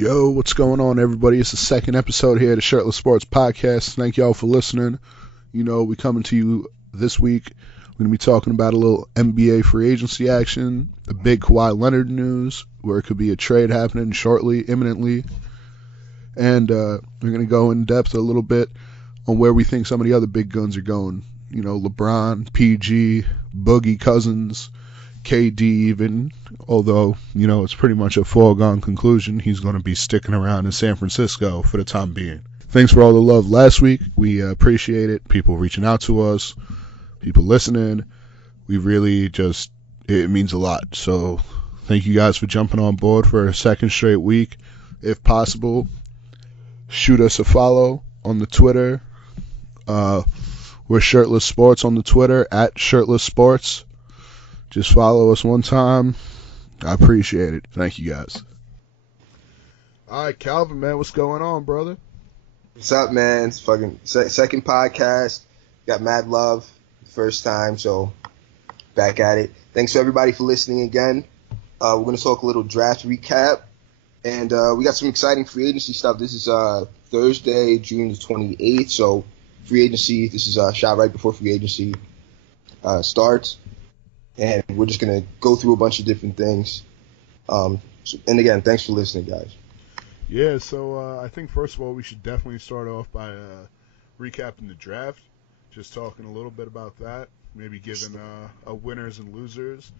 Yo, what's going on, everybody? It's the second episode here of the Shirtless Sports Podcast. Thank y'all for listening. We coming to you this week. We're going to be talking about a little NBA free agency action, the big Kawhi Leonard news, where it could be a trade happening shortly, imminently. And we're going to go in depth a little bit on where we think some of the other big guns are going. LeBron, PG, Boogie Cousins, KD even, although, it's pretty much a foregone conclusion. He's going to be sticking around in San Francisco for the time being. Thanks for all the love last week. We appreciate it. People reaching out to us, people listening. We really it means a lot. So thank you guys for jumping on board for a second straight week. If possible, shoot us a follow on the Twitter. We're Shirtless Sports on the Twitter, at Shirtless Sports. Just follow us one time. I appreciate it. Thank you, guys. All right, Calvin, man, what's going on, brother? What's up, man? It's fucking second podcast. Got mad love first time, so back at it. Thanks to everybody for listening again. We're going to talk a little draft recap, and we got some exciting free agency stuff. This is Thursday, June the 28th, so free agency. This is a shot right before free agency starts. And we're just going to go through a bunch of different things. And again, thanks for listening, guys. Yeah, so I think, first of all, we should definitely start off by recapping the draft. Just talking a little bit about that. Maybe giving winners and losers.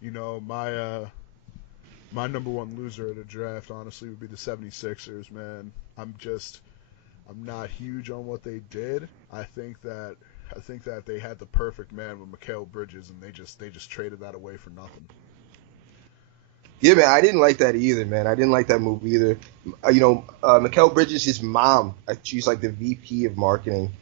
My number one loser at a draft, honestly, would be the 76ers, man. I'm not huge on what they did. I think that they had the perfect man with Mikal Bridges, and they just traded that away for nothing. Yeah, man, I didn't like that either, man. I didn't like that move either. Mikal Bridges, his mom, she's like the VP of marketing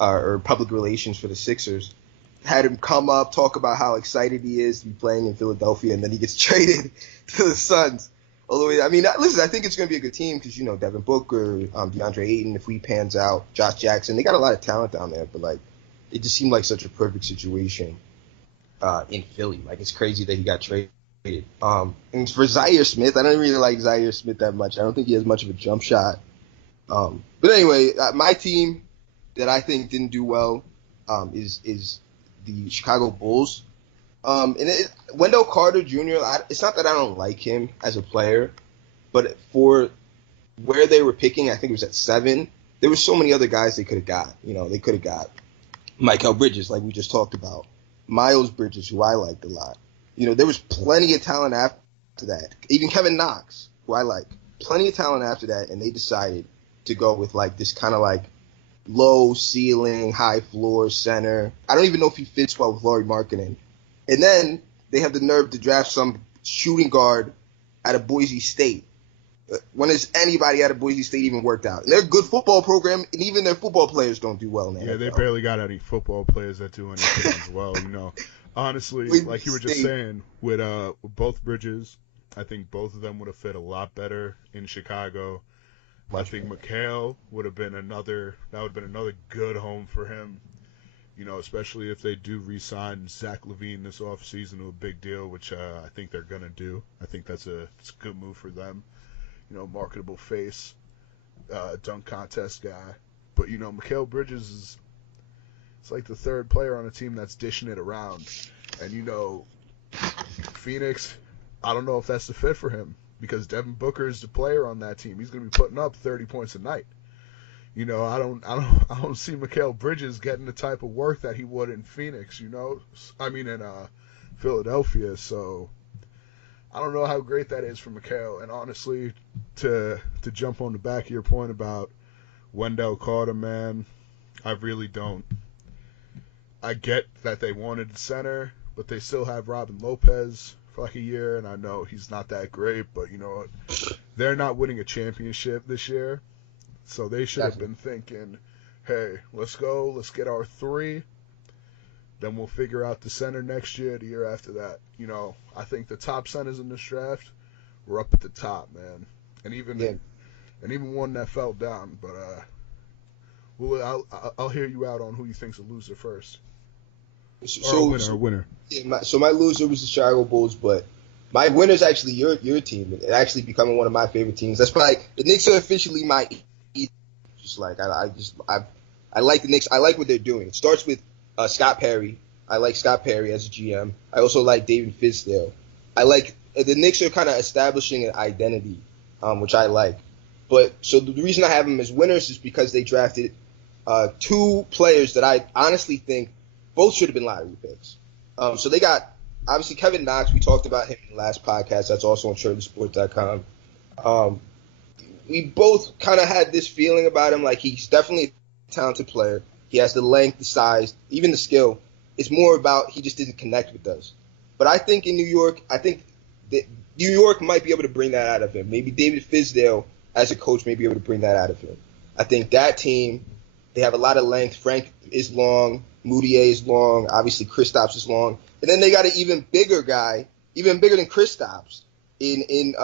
or public relations for the Sixers, had him come up, talk about how excited he is to be playing in Philadelphia, and then he gets traded to the Suns. Although, I mean, listen, I think it's going to be a good team because, Devin Booker, DeAndre Ayton, if he pans out, Josh Jackson, they got a lot of talent down there, but, it just seemed like such a perfect situation in Philly. It's crazy that he got traded. And for Zaire Smith, I don't really like Zaire Smith that much. I don't think he has much of a jump shot. But anyway, my team that I think didn't do well is the Chicago Bulls. Wendell Carter Jr., it's not that I don't like him as a player, but for where they were picking, I think it was at 7, there were so many other guys they could have got. They could have got Mikal Bridges, like we just talked about. Miles Bridges, who I liked a lot. There was plenty of talent after that. Even Kevin Knox, who I like. Plenty of talent after that, and they decided to go with, this kind of, low ceiling, high floor center. I don't even know if he fits well with Lauri Markkanen. And then they have the nerve to draft some shooting guard out of Boise State. When has anybody out of Boise State even worked out? And they're a good football program, and even their football players don't do well in the NFL. Yeah, they barely got any football players that do anything as well, Honestly, like you were just saying, with both Bridges, I think both of them would have fit a lot better in Chicago. I think Mikal would have been another good home for him, especially if they do re-sign Zach LaVine this offseason to a big deal, which I think they're going to do. I think it's a good move for them. Marketable face, dunk contest guy. But, Mikal Bridges it's like the third player on a team that's dishing it around. And, Phoenix, I don't know if that's the fit for him because Devin Booker is the player on that team. He's going to be putting up 30 points a night. I don't see Mikal Bridges getting the type of work that he would in Phoenix, in Philadelphia. So I don't know how great that is for Mikal. And honestly, to jump on the back of your point about Wendell Carter, man, I really don't. I get that they wanted a center, but they still have Robin Lopez for a year, and I know he's not that great, but you know what? They're not winning a championship this year, so they should have been thinking, hey, let's get our 3, then we'll figure out the center next year, the year after that. I think the top centers in this draft were up at the top, man, and even one that fell down, but I'll hear you out on who you think's a loser first. Winner. Yeah, so my loser was the Chicago Bulls, but My winner's actually your team. It actually becoming one of my favorite teams. That's probably the Knicks are officially my just like I like the Knicks. I like what they're doing. It starts with Scott Perry. I like Scott Perry as a GM. I also like David Fizdale. I like the Knicks are kind of establishing an identity, which I like. But so the reason I have them as winners is because they drafted two players that I honestly think both should have been lottery picks. So they got obviously Kevin Knox. We talked about him in the last podcast. That's also on ShirtlessSport.com. Um, we both kind of had this feeling about him, like he's definitely a talented player. He has the length, the size, even the skill. It's more about he just didn't connect with us. But I think in New York, I think that New York might be able to bring that out of him. Maybe David Fizdale as a coach may be able to bring that out of him. I think that team, they have a lot of length. Frank is long. Moutier is long. Obviously, Kristaps is long. And then they got an even bigger guy, even bigger than Kristaps, in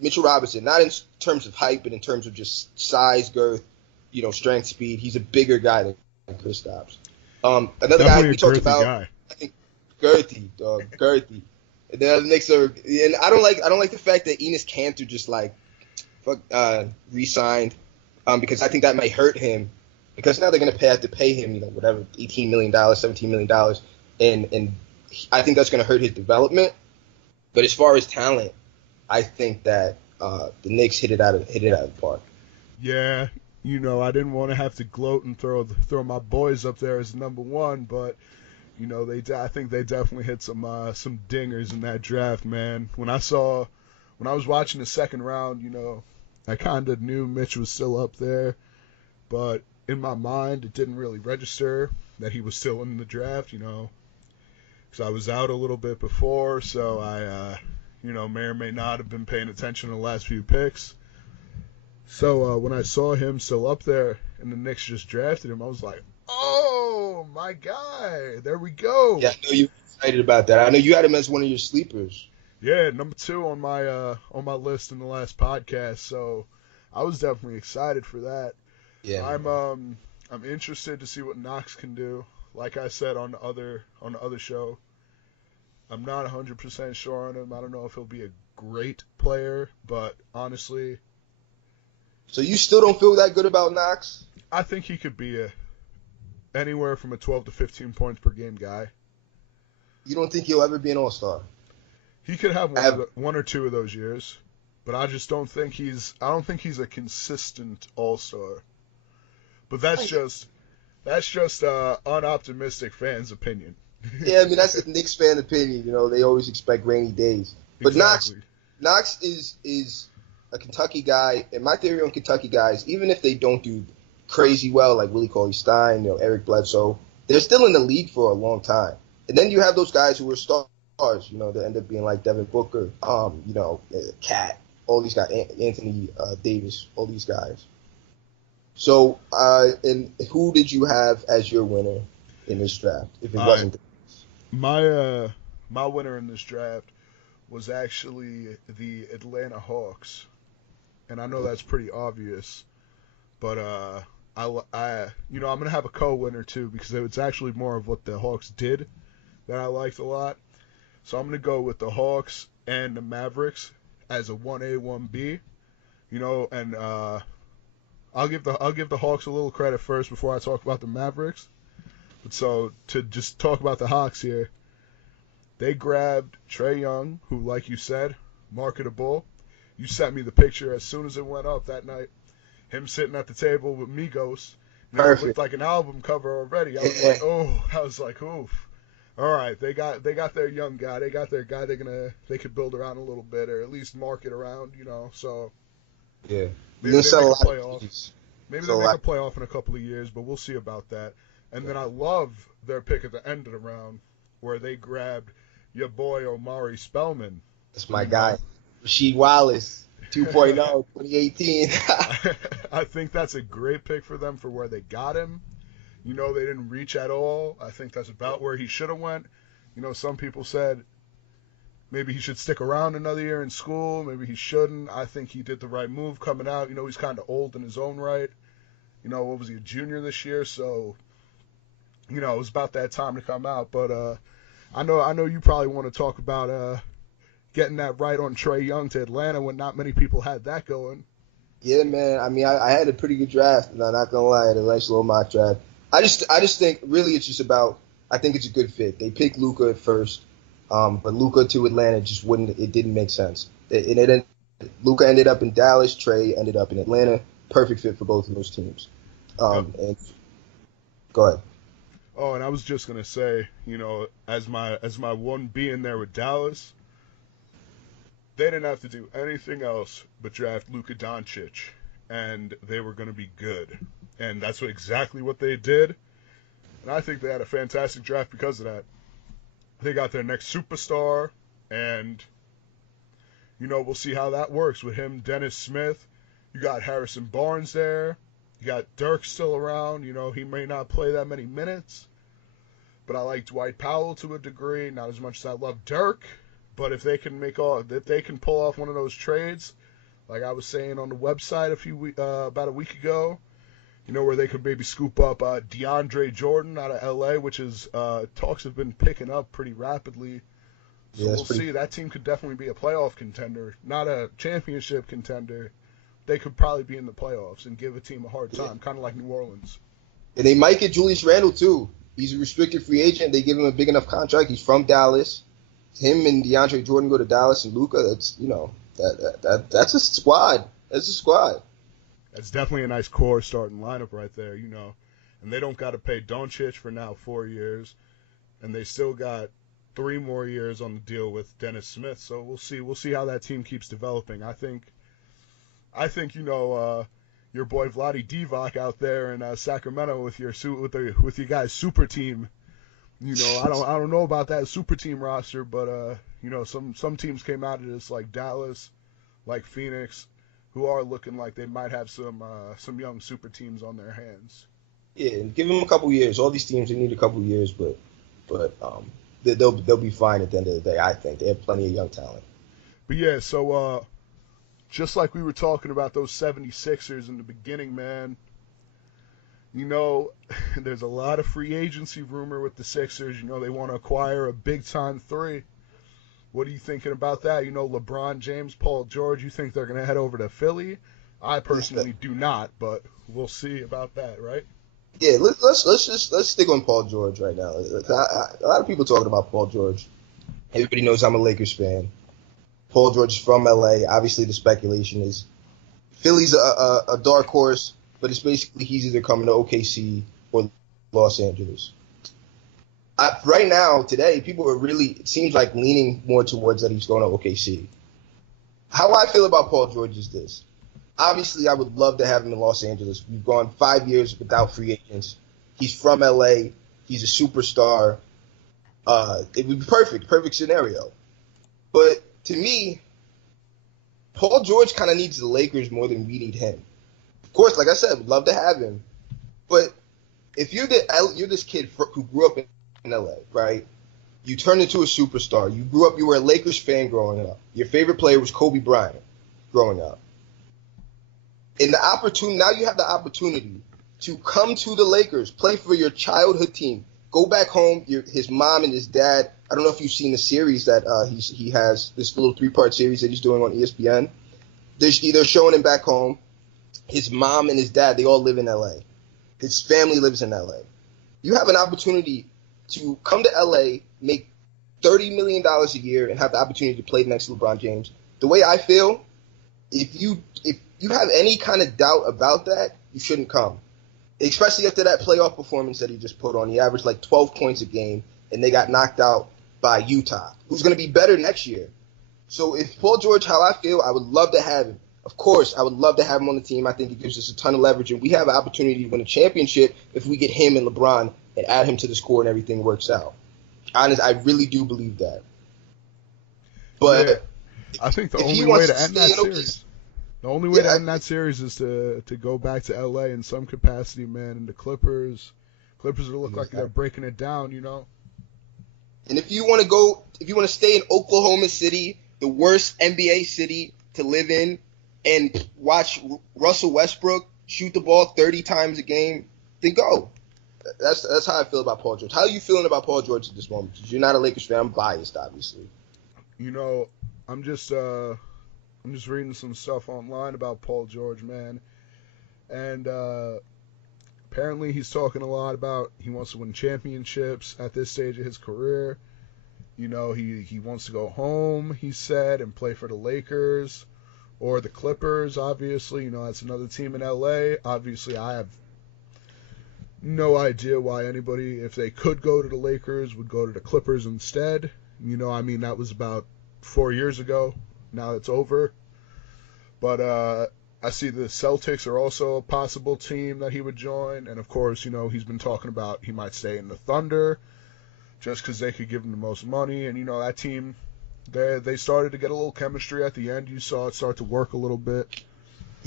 Mitchell Robinson. Not in terms of height, but in terms of just size, girth, strength, speed. He's a bigger guy than Kristaps. Another guy we talked about, guy. I think girthy, dog, girthy. And then the Knicks are, and I don't like the fact that Enes Kanter just re-signed, because I think that might hurt him, because now they're gonna have to pay him, whatever, $18 million, $17 million, and I think that's gonna hurt his development. But as far as talent, I think that the Knicks hit it out of the park. Yeah. I didn't want to have to gloat and throw my boys up there as number one, but I think they definitely hit some dingers in that draft, man. When I was watching the second round, I kind of knew Mitch was still up there, but in my mind, it didn't really register that he was still in the draft, because I was out a little bit before, so I, may or may not have been paying attention to the last few picks. So when I saw him still up there and the Knicks just drafted him, I was like, oh, my guy, there we go. Yeah, I know you were excited about that. I know you had him as one of your sleepers. Yeah, number 2 on my list in the last podcast, so I was definitely excited for that. Yeah. I'm interested to see what Knox can do. Like I said on the other show, I'm not 100% sure on him. I don't know if he'll be a great player, but honestly, so you still don't feel that good about Knox? I think he could be anywhere from a 12 to 15 points per game guy. You don't think he'll ever be an all-star? He could have one or two of those years, but I just don't think he's a consistent all-star. But that's just unoptimistic fans' opinion. Yeah, I mean, that's the Knicks fan opinion. They always expect rainy days. But exactly. Knox is a Kentucky guy, and my theory on Kentucky guys, even if they don't do crazy well, like Willie Cauley-Stein, Eric Bledsoe, they're still in the league for a long time. And then you have those guys who are stars, that end up being like Devin Booker, Cat, all these guys, Anthony Davis, all these guys. So, and who did you have as your winner in this draft? If it wasn't my winner in this draft was actually the Atlanta Hawks. And I know that's pretty obvious, but I'm gonna have a co-winner too, because it's actually more of what the Hawks did that I liked a lot. So I'm gonna go with the Hawks and the Mavericks as a 1A 1B, and I'll give the Hawks a little credit first before I talk about the Mavericks. But so to just talk about the Hawks here, they grabbed Trae Young, who, like you said, marketable. You sent me the picture as soon as it went up that night. Him sitting at the table with Migos. It looked like an album cover already. I was like, oof. All right, they got their young guy. They got their guy. They could build around a little bit, or at least market around. So yeah, maybe they make a playoff. Maybe they make a playoff in a couple of years, but we'll see about that. And then I love their pick at the end of the round, where they grabbed your boy Omari Spellman. That's my guy. Rasheed Wallace, 2.0, 2018. I think that's a great pick for them for where they got him. They didn't reach at all. I think that's about where he should have went. Some people said maybe he should stick around another year in school. Maybe he shouldn't. I think he did the right move coming out. He's kind of old in his own right. What was he, a junior this year? So, it was about that time to come out. But I know you probably want to talk about getting that right on Trae Young to Atlanta when not many people had that going. Yeah, man. I mean, I had a pretty good draft. No, not gonna lie, I had a nice little mock draft. I just think really it's just about. I think it's a good fit. They picked Luka at first, but Luka to Atlanta just wouldn't. It didn't make sense. Luka ended up in Dallas. Trae ended up in Atlanta. Perfect fit for both of those teams. And go ahead. Oh, and I was just gonna say, as my one being there with Dallas, they didn't have to do anything else but draft Luka Doncic, and they were gonna be good, and that's exactly what they did. And I think they had a fantastic draft because of that. They got their next superstar, and we'll see how that works with him, Dennis Smith. You got Harrison Barnes there. You got Dirk still around. He may not play that many minutes, but I like Dwight Powell to a degree. Not as much as I love Dirk, but if they can pull off one of those trades, like I was saying on the website about a week ago, where they could maybe scoop up DeAndre Jordan out of LA, which is talks have been picking up pretty rapidly. So we'll see. That team could definitely be a playoff contender, not a championship contender. They could probably be in the playoffs and give a team a hard time, kind of like New Orleans. And they might get Julius Randle too. He's a restricted free agent. They give him a big enough contract. He's from Dallas. Him and DeAndre Jordan go to Dallas and Luka. That's that's a squad. That's a squad. That's definitely a nice core starting lineup right there. And they don't got to pay Doncic for now 4 years, and they still got 3 more years on the deal with Dennis Smith. So we'll see. We'll see how that team keeps developing. I think your boy Vlade Divac out there in Sacramento with your guys' super team. I don't know about that super team roster, but some teams came out of this like Dallas, like Phoenix, who are looking like they might have some young super teams on their hands. Yeah, and give them a couple years. All these teams they need a couple years, but they'll be fine at the end of the day. I think they have plenty of young talent. But yeah, so just like we were talking about those 76ers in the beginning, man, there's a lot of free agency rumor with the Sixers. They want to acquire a big-time 3. What are you thinking about that? LeBron James, Paul George, you think they're going to head over to Philly? I personally do not, but we'll see about that, right? Yeah, let's stick on Paul George right now. A lot of people talking about Paul George. Everybody knows I'm a Lakers fan. Paul George is from LA. Obviously, the speculation is Philly's a dark horse, but it's basically he's either coming to OKC or Los Angeles. Right now, today, people are really, it seems like, leaning more towards that he's going to OKC. How I feel about Paul George is this. Obviously, I would love to have him in Los Angeles. We've gone 5 years without free agents. He's from LA. He's a superstar. It would be perfect scenario. But to me, Paul George kind of needs the Lakers more than we need him. Of course, like I said, we'd love to have him. But if you're this kid who grew up in LA, right? You turned into a superstar. You were a Lakers fan growing up. Your favorite player was Kobe Bryant growing up. And now you have the opportunity to come to the Lakers, play for your childhood team, go back home. His mom and his dad. I don't know if you've seen the series that he has, this little 3-part series that he's doing on ESPN. They're showing him back home. His mom and his dad, they all live in LA. His family lives in LA. You have an opportunity to come to LA, make $30 million a year, and have the opportunity to play next to LeBron James. The way I feel, if you have any kind of doubt about that, you shouldn't come. Especially after that playoff performance that he just put on. He averaged like 12 points a game, and they got knocked out by Utah, who's going to be better next year. So if Paul George, how I feel, I would love to have him. Of course, I would love to have him on the team. I think it gives us a ton of leverage, and we have an opportunity to win a championship if we get him and LeBron and add him to the score and everything works out. Honestly, I really do believe that. But yeah, I think the only way to end that series, to end that series is to go back to LA in some capacity, man. And the Clippers will look like they're breaking it down, And if you want to stay in Oklahoma City, the worst NBA city to live in, and watch Russell Westbrook shoot the ball 30 times a game, then go. That's how I feel about Paul George. How are you feeling about Paul George at this moment? Because you're not a Lakers fan. I'm biased, obviously. I'm just reading some stuff online about Paul George, man, and apparently he's talking a lot about he wants to win championships at this stage of his career. You know, he wants to go home, he said, and play for the Lakers or the Clippers, obviously. You know, that's another team in LA. Obviously, I have no idea why anybody, if they could go to the Lakers, would go to the Clippers instead. You know, I mean, that was about 4 years ago. Now it's over. But I see the Celtics are also a possible team that he would join. And, of course, you know, he's been talking about he might stay in the Thunder just because they could give him the most money. And, you know, that team, they started to get a little chemistry at the end. You saw it start to work a little bit.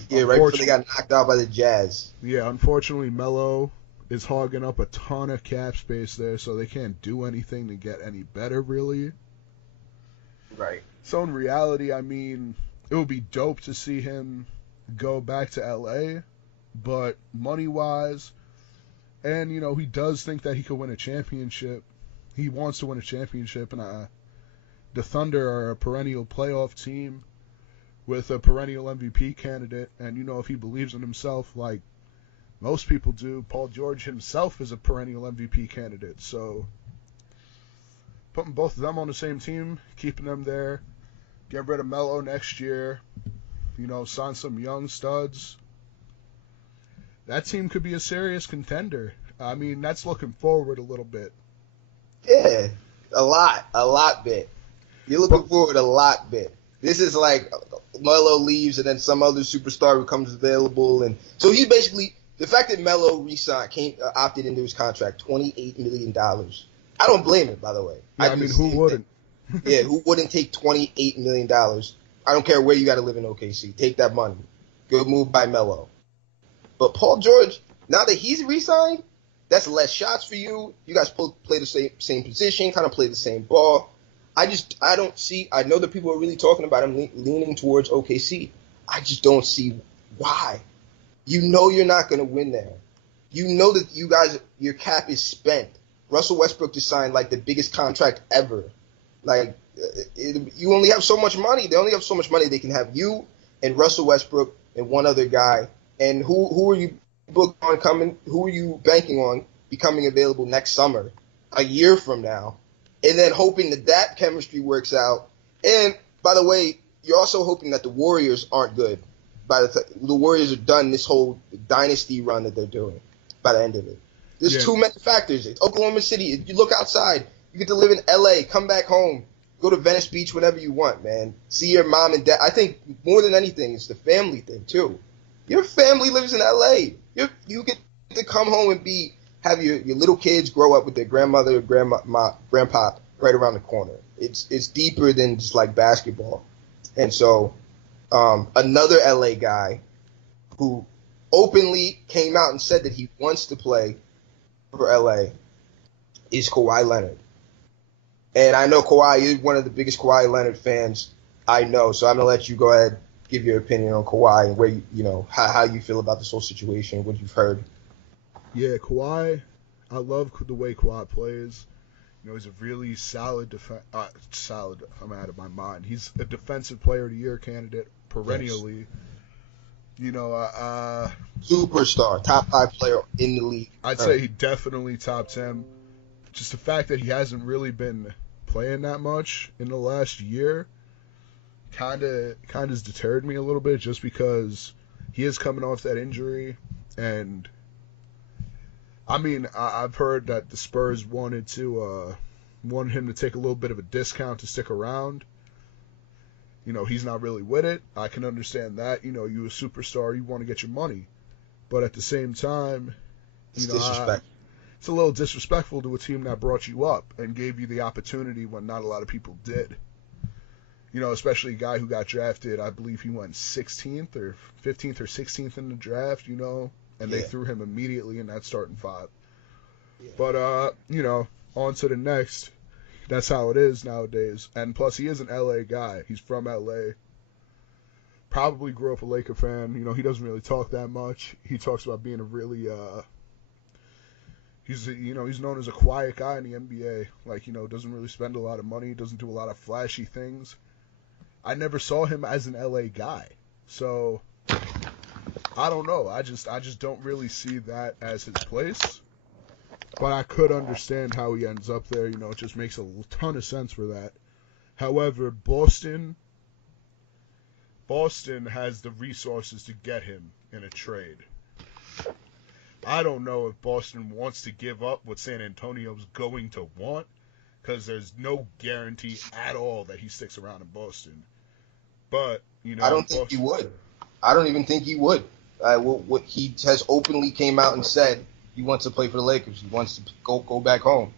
Yeah, right before they got knocked out by the Jazz. Yeah, unfortunately, Melo is hogging up a ton of cap space there, so they can't do anything to get any better, really. Right. So in reality, I mean, it would be dope to see him go back to LA, but money-wise, and, you know, he does think that he could win a championship. He wants to win a championship, and the Thunder are a perennial playoff team with a perennial MVP candidate, and, you know, if he believes in himself like most people do, Paul George himself is a perennial MVP candidate. So putting both of them on the same team, keeping them there, get rid of Melo next year, you know, sign some young studs. That team could be a serious contender. I mean, that's looking forward a little bit. Yeah, a lot bit. You're looking forward a lot bit. This is like Melo leaves and then some other superstar becomes available, and so he's basically. The fact that Melo opted into his contract, $28 million. I don't blame him, by the way. Yeah, I mean, who wouldn't? Who wouldn't take $28 million? I don't care where you got to live in OKC. Take that money. Good move by Melo. But Paul George, now that he's re-signed, that's less shots for you. You guys play the same position, kind of play the same ball. I don't see. I know that people are really talking about him leaning towards OKC. I just don't see why. You know you're not going to win there. You know that your cap is spent. Russell Westbrook just signed like the biggest contract ever. Like you only have so much money. They only have so much money. They can have you and Russell Westbrook and one other guy. And who are you booked on coming? Who are you banking on becoming available next summer, a year from now? And then hoping that chemistry works out. And by the way, you're also hoping that the Warriors aren't good. By the Warriors are done this whole dynasty run that they're doing by the end of it. There's too many factors. It's Oklahoma City. If you look outside, you get to live in LA, come back home, go to Venice Beach whenever you want, man. See your mom and dad. I think more than anything, it's the family thing too. Your family lives in LA. You get to come home and have your little kids grow up with their grandmother, grandpa right around the corner. It's deeper than just like basketball. And so another LA guy who openly came out and said that he wants to play for LA is Kawhi Leonard. And I know Kawhi is one of the biggest Kawhi Leonard fans I know, so I'm going to let you go ahead give your opinion on Kawhi and where how you feel about this whole situation, what you've heard. Yeah, Kawhi, I love the way Kawhi plays. You know, he's a really solid solid. I'm out of my mind. He's a defensive player of the year candidate perennially. Yes. You know, superstar, top 5 player in the league. I'd say he definitely top 10. Just the fact that he hasn't really been playing that much in the last year kind of has deterred me a little bit, just because he is coming off that injury. And I mean, I've heard that the Spurs wanted him to take a little bit of a discount to stick around. You know, he's not really with it. I can understand that. You know, you're a superstar, you want to get your money. But at the same time, it's disrespectful. It's a little disrespectful to a team that brought you up and gave you the opportunity when not a lot of people did. You know, especially a guy who got drafted, I believe he went 16th or 15th or 16th in the draft, you know, and they threw him immediately in that starting 5. Yeah. But, you know, on to the next. That's how it is nowadays. And plus, he is an LA guy. He's from LA. Probably grew up a Laker fan. You know, he doesn't really talk that much. He talks about being a really, he's known as a quiet guy in the NBA. Like, you know, doesn't really spend a lot of money, doesn't do a lot of flashy things. I never saw him as an LA guy. So I don't know. I just don't really see that as his place. But I could understand how he ends up there. It just makes a ton of sense for that. However, Boston has the resources to get him in a trade. I don't know if Boston wants to give up what San Antonio's going to want, because there's no guarantee at all that he sticks around in Boston. But, I don't think he would. I don't even think he would. What he has openly came out and said, he wants to play for the Lakers. He wants to go back home.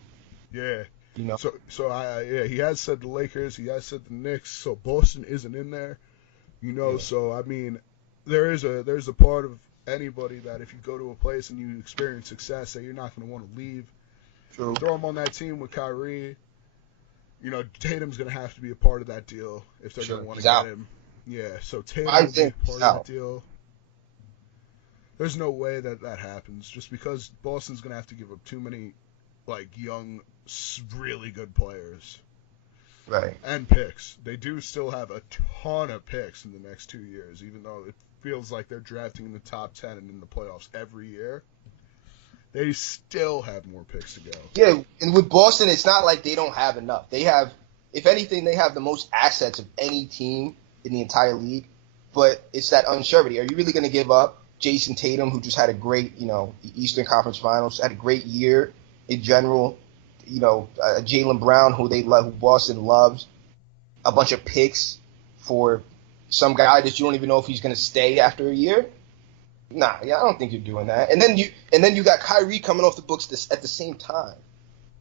Yeah. He has said the Lakers. He has said the Knicks. So Boston isn't in there. Yeah. So I mean, there's a part of anybody that if you go to a place and you experience success, that you're not going to want to leave. True. Throw him on that team with Kyrie. Tatum's going to have to be a part of that deal if they're going to want to get him. Yeah. So Tatum will be a part of that deal. There's no way that happens, just because Boston's going to have to give up too many, young, really good players. Right. And picks. They do still have a ton of picks in the next 2 years, even though it feels like they're drafting in the top 10 and in the playoffs every year. They still have more picks to go. Yeah, and with Boston, it's not like they don't have enough. They have, if anything, they have the most assets of any team in the entire league, but it's that uncertainty. Are you really going to give up Jason Tatum, who just had a great, Eastern Conference Finals, had a great year in general, Jaylen Brown, who Boston loves, a bunch of picks for some guy that you don't even know if he's going to stay after a year? Nah, I don't think you're doing that. And then you got Kyrie coming off the books at the same time.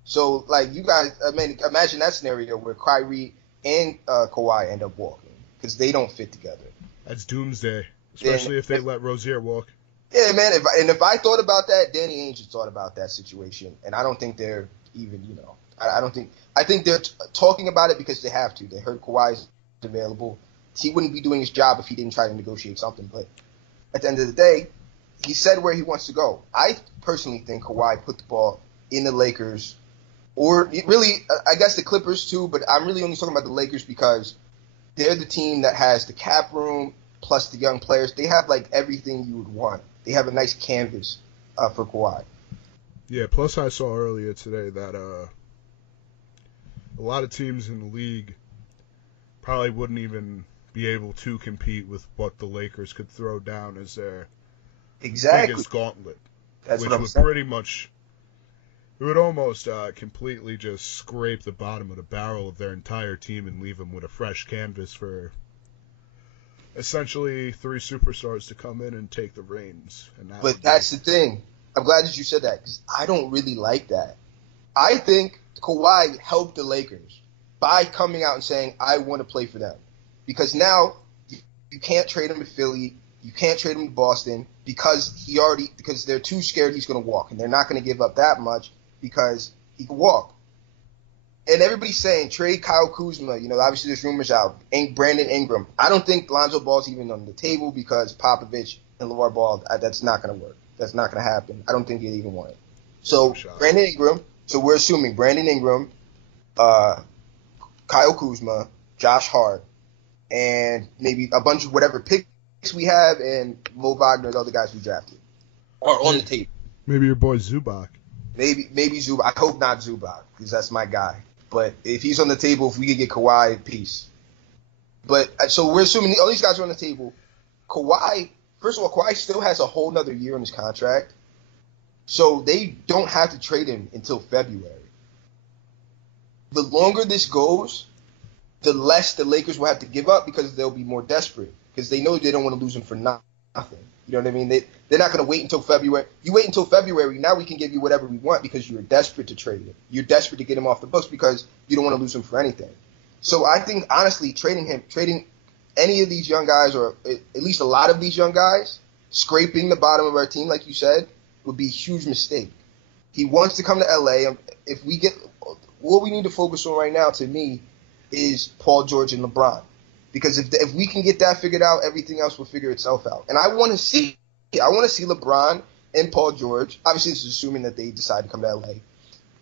So, you guys, imagine that scenario where Kyrie and Kawhi end up walking because they don't fit together. That's doomsday. Especially if they let Rozier walk. Yeah, man. If I thought about that, Danny Ainge thought about that situation, and I don't think they're even. I think they're talking about it because they have to. They heard Kawhi's available. He wouldn't be doing his job if he didn't try to negotiate something. But at the end of the day, he said where he wants to go. I personally think Kawhi put the ball in the Lakers, or really, I guess the Clippers too. But I'm really only talking about the Lakers because they're the team that has the cap room. Plus the young players, they have everything you would want. They have a nice canvas for Kawhi. Yeah, plus I saw earlier today that a lot of teams in the league probably wouldn't even be able to compete with what the Lakers could throw down as their biggest gauntlet. That's which what I'm would saying. Pretty much, it would almost completely just scrape the bottom of the barrel of their entire team and leave them with a fresh canvas for essentially 3 superstars to come in and take the reins. But that's the thing. I'm glad that you said that because I don't really like that. I think Kawhi helped the Lakers by coming out and saying, I want to play for them. Because now you can't trade him to Philly. You can't trade him to Boston because they're too scared he's going to walk. And they're not going to give up that much because he can walk. And everybody's saying trade Kyle Kuzma. Obviously there's rumors out. Brandon Ingram. I don't think Lonzo Ball's even on the table because Popovich and LeVar Ball, that's not going to work. That's not going to happen. I don't think they even want it. So Brandon Ingram. So we're assuming Brandon Ingram, Kyle Kuzma, Josh Hart, and maybe a bunch of whatever picks we have, and Mo Wagner, the other guys we drafted, are on the table. Maybe your boy Zubac. Maybe Zubac. I hope not Zubac because that's my guy. But if he's on the table, if we could get Kawhi, peace. But so we're assuming all these guys are on the table. Kawhi, first of all, Kawhi still has a whole nother year on his contract. So they don't have to trade him until February. The longer this goes, the less the Lakers will have to give up because they'll be more desperate. Because they know they don't want to lose him for nothing. You know what I mean? They're not going to wait until February. You wait until February, now we can give you whatever we want because you're desperate to trade him. You're desperate to get him off the books because you don't want to lose him for anything. So I think, honestly, trading any of these young guys, or at least a lot of these young guys, scraping the bottom of our team, like you said, would be a huge mistake. He wants to come to LA. What we need to focus on right now, to me, is Paul George and LeBron. Because if we can get that figured out, everything else will figure itself out. And I want to see LeBron and Paul George. Obviously, this is assuming that they decide to come to LA.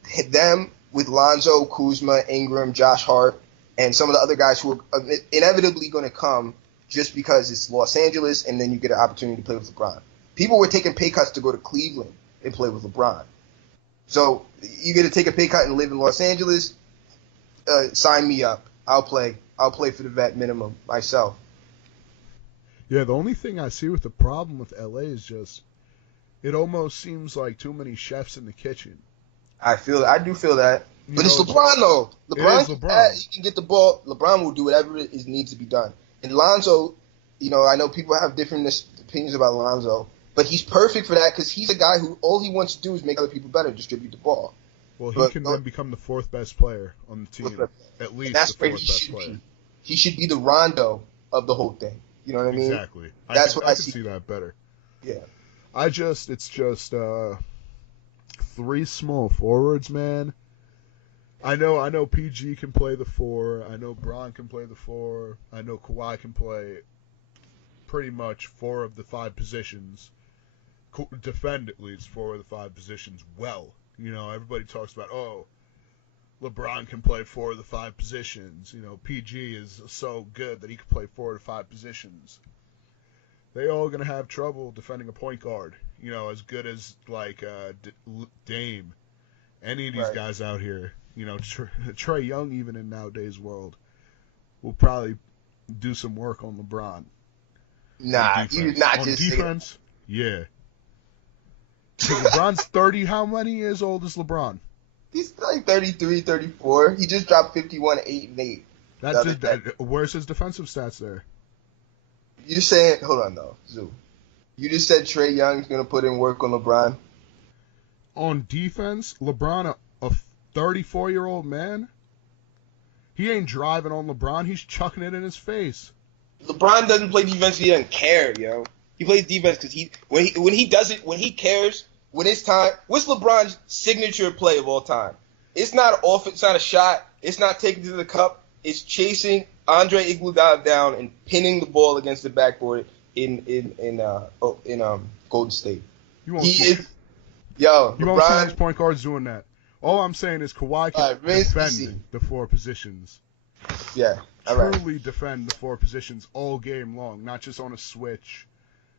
Hit them with Lonzo, Kuzma, Ingram, Josh Hart, and some of the other guys who are inevitably going to come just because it's Los Angeles, and then you get an opportunity to play with LeBron. People were taking pay cuts to go to Cleveland and play with LeBron. So you get to take a pay cut and live in Los Angeles, sign me up. I'll play for the vet minimum myself. Yeah, the only thing I see with the problem with LA is just it almost seems like too many chefs in the kitchen. I do feel that. But it's LeBron, though. LeBron. He can get the ball. LeBron will do whatever it needs to be done. And Lonzo, I know people have different opinions about Lonzo, but he's perfect for that because he's a guy who all he wants to do is make other people better, distribute the ball. Well, he can then become the fourth best player on the team. At least the fourth best player. He should be the Rondo of the whole thing. You know what I mean? Exactly. That's what I can see that better. Yeah. It's just three small forwards, man. I know PG can play the 4. I know Bron can play the 4. I know Kawhi can play pretty much 4 of the 5 positions. Defend at least 4 of the 5 positions well. Everybody talks about, LeBron can play 4 of the 5 positions. PG is so good that he can play 4 of the 5 positions. They all going to have trouble defending a point guard, as good as like Dame. Any of these guys out here. Trae Young, even in nowadays world, will probably do some work on LeBron. Nah, you're not on just defense. Yeah. LeBron's 30. How many years old is LeBron? He's like 33, 34. He just dropped 51, 8, and 8. Where's his defensive stats there? You just saying? Hold on, though, Zoo. You just said Trae Young's gonna put in work on LeBron. On defense, LeBron, a 34-year-old man, he ain't driving on LeBron. He's chucking it in his face. LeBron doesn't play defense. He doesn't care, yo. He plays defense because when he does it, when he cares, when it's time. What's LeBron's signature play of all time? It's not It's not a shot. It's not taking to the cup. It's chasing Andre Iguodala down and pinning the ball against the backboard in Golden State. You won't see his point guards doing that. All I'm saying is Kawhi can defend the 4 positions. Yeah, truly defend the 4 positions all game long, not just on a switch,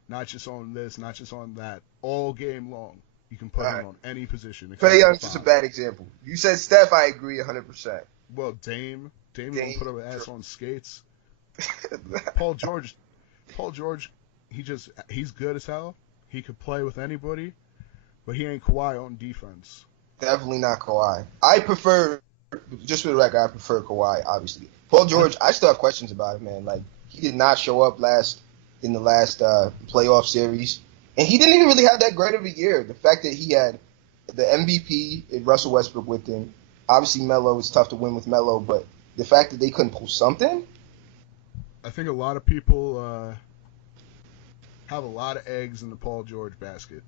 not just on this, not just on that. All game long, you can put him on any position. Trae Young's just a bad example. You said Steph, I agree 100%. Well, Dame will put an ass on skates. Paul George, he's good as hell. He could play with anybody, but he ain't Kawhi on defense. Definitely not Kawhi. I prefer, just for the record, Kawhi, obviously. Paul George, I still have questions about him, man. Like, he did not show up in the last playoff series. And he didn't even really have that great of a year. The fact that he had the MVP in Russell Westbrook with him, obviously Melo, it's tough to win with Melo, but the fact that they couldn't pull something? I think a lot of people have a lot of eggs in the Paul George basket.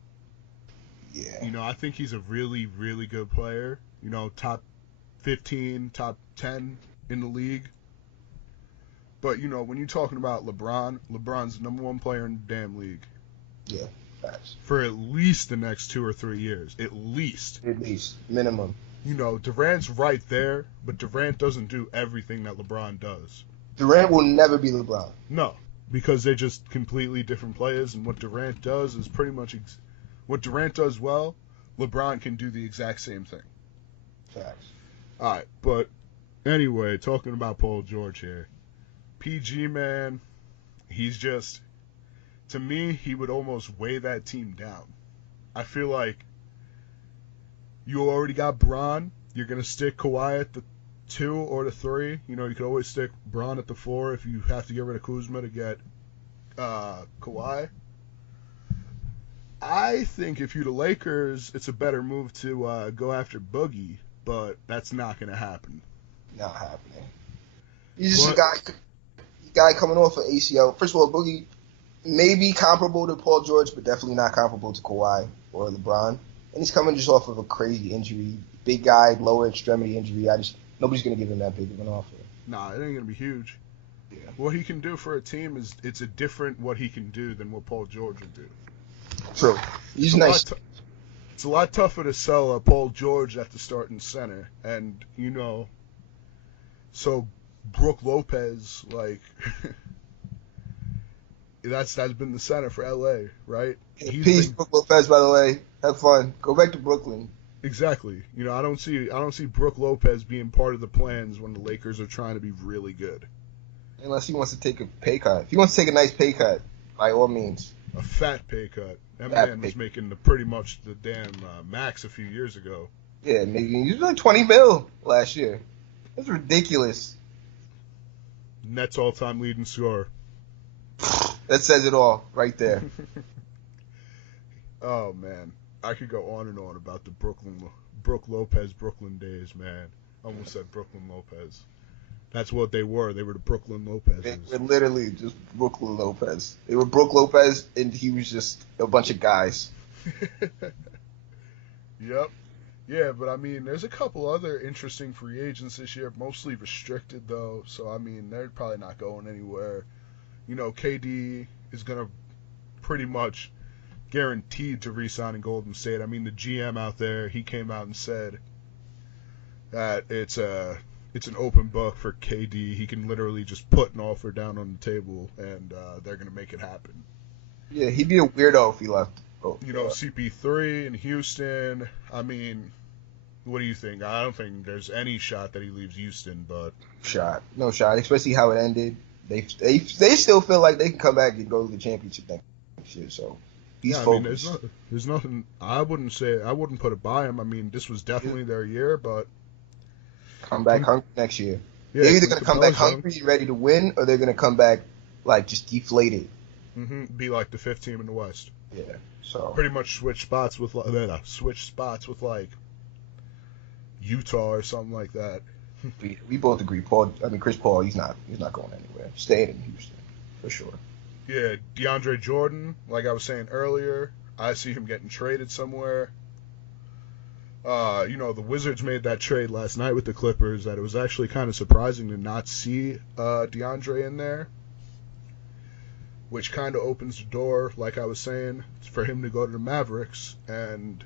Yeah. I think he's a really, really good player. Top 15, top 10 in the league. But, when you're talking about LeBron's the number 1 player in the damn league. Yeah, facts. For at least the next 2 or 3 years. At least. Minimum. Durant's right there, but Durant doesn't do everything that LeBron does. Durant will never be LeBron. No, because they're just completely different players, and what Durant does is pretty much what Durant does well, LeBron can do the exact same thing. Facts. All right, but anyway, talking about Paul George here. PG, man, he's just, to me, he would almost weigh that team down. I feel like you already got Bron. You're going to stick Kawhi at the 2 or the 3. You could always stick Bron at the 4 if you have to get rid of Kuzma to get Kawhi. I think if you're the Lakers, it's a better move to go after Boogie, but that's not going to happen. Not happening. He's just a guy coming off of ACL. First of all, Boogie may be comparable to Paul George, but definitely not comparable to Kawhi or LeBron. And he's coming just off of a crazy injury. Big guy, lower extremity injury. Nobody's going to give him that big of an offer. Nah, it ain't going to be huge. Yeah. What he can do for a team it's a different what he can do than what Paul George would do. True. He's nice. It's a lot tougher to sell Paul George at the starting center. And, so Brooke Lopez, like that's been the center for LA, right? He's Peace, been Brook Lopez. By the way, have fun. Go back to Brooklyn. exactly. I don't see Brooke Lopez being part of the plans when the Lakers are trying to be really good. Unless he wants to take a pay cut. If he wants to take a nice pay cut, by all means. A fat pay cut. That Fat man pay. was making pretty much the damn max a few years ago. Yeah, maybe he was like 20 mil last year. That's ridiculous. Nets all-time leading scorer. That says it all right there. Oh man, I could go on and on about the Brooke Lopez Brooklyn days, man. I almost said Brooklyn Lopez. That's what they were. They were the Brooklyn Lopezes. They were literally just Brooklyn Lopez. They were Brook Lopez, and he was just a bunch of guys. Yep. Yeah, but I mean, there's a couple other interesting free agents this year, mostly restricted though. So I mean, they're probably not going anywhere. KD is gonna pretty much guaranteed to re-sign in Golden State. I mean, the GM out there, he came out and said that it's an open book for KD. He can literally just put an offer down on the table, and they're gonna make it happen. Yeah, he'd be a weirdo if he left. CP3 in Houston. I mean, what do you think? I don't think there's any shot that he leaves Houston, but No shot, especially how it ended. They still feel like they can come back and go to the championship next year. So he's focused. I mean, there's nothing. I wouldn't put it by him. I mean, this was definitely their year, but come back hungry next year. Yeah, they're either going to come back hungry, ready to win, or they're going to come back like just deflated. Be like the fifth team in the West. Yeah. So pretty much switch spots with like Utah or something like that. We both agree. Chris Paul, he's not going anywhere. Staying in Houston for sure. Yeah, DeAndre Jordan, like I was saying earlier, I see him getting traded somewhere. The Wizards made that trade last night with the Clippers that it was actually kind of surprising to not see DeAndre in there, which kind of opens the door, like I was saying, for him to go to the Mavericks, and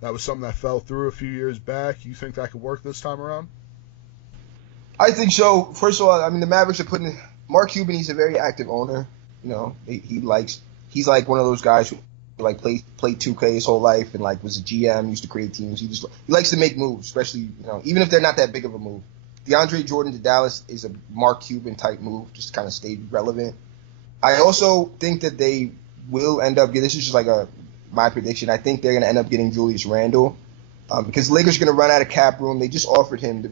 that was something that fell through a few years back. You think that could work this time around? I think so. First of all, I mean, the Mavericks are putting Mark Cuban. He's a very active owner. He's like one of those guys who like played 2K his whole life and like was a GM, used to create teams. He likes to make moves, especially even if they're not that big of a move. DeAndre Jordan to Dallas is a Mark Cuban type move, just to kind of stay relevant. I also think that they will end up getting. This is just like my prediction. I think they're going to end up getting Julius Randle because the Lakers are going to run out of cap room. They just offered him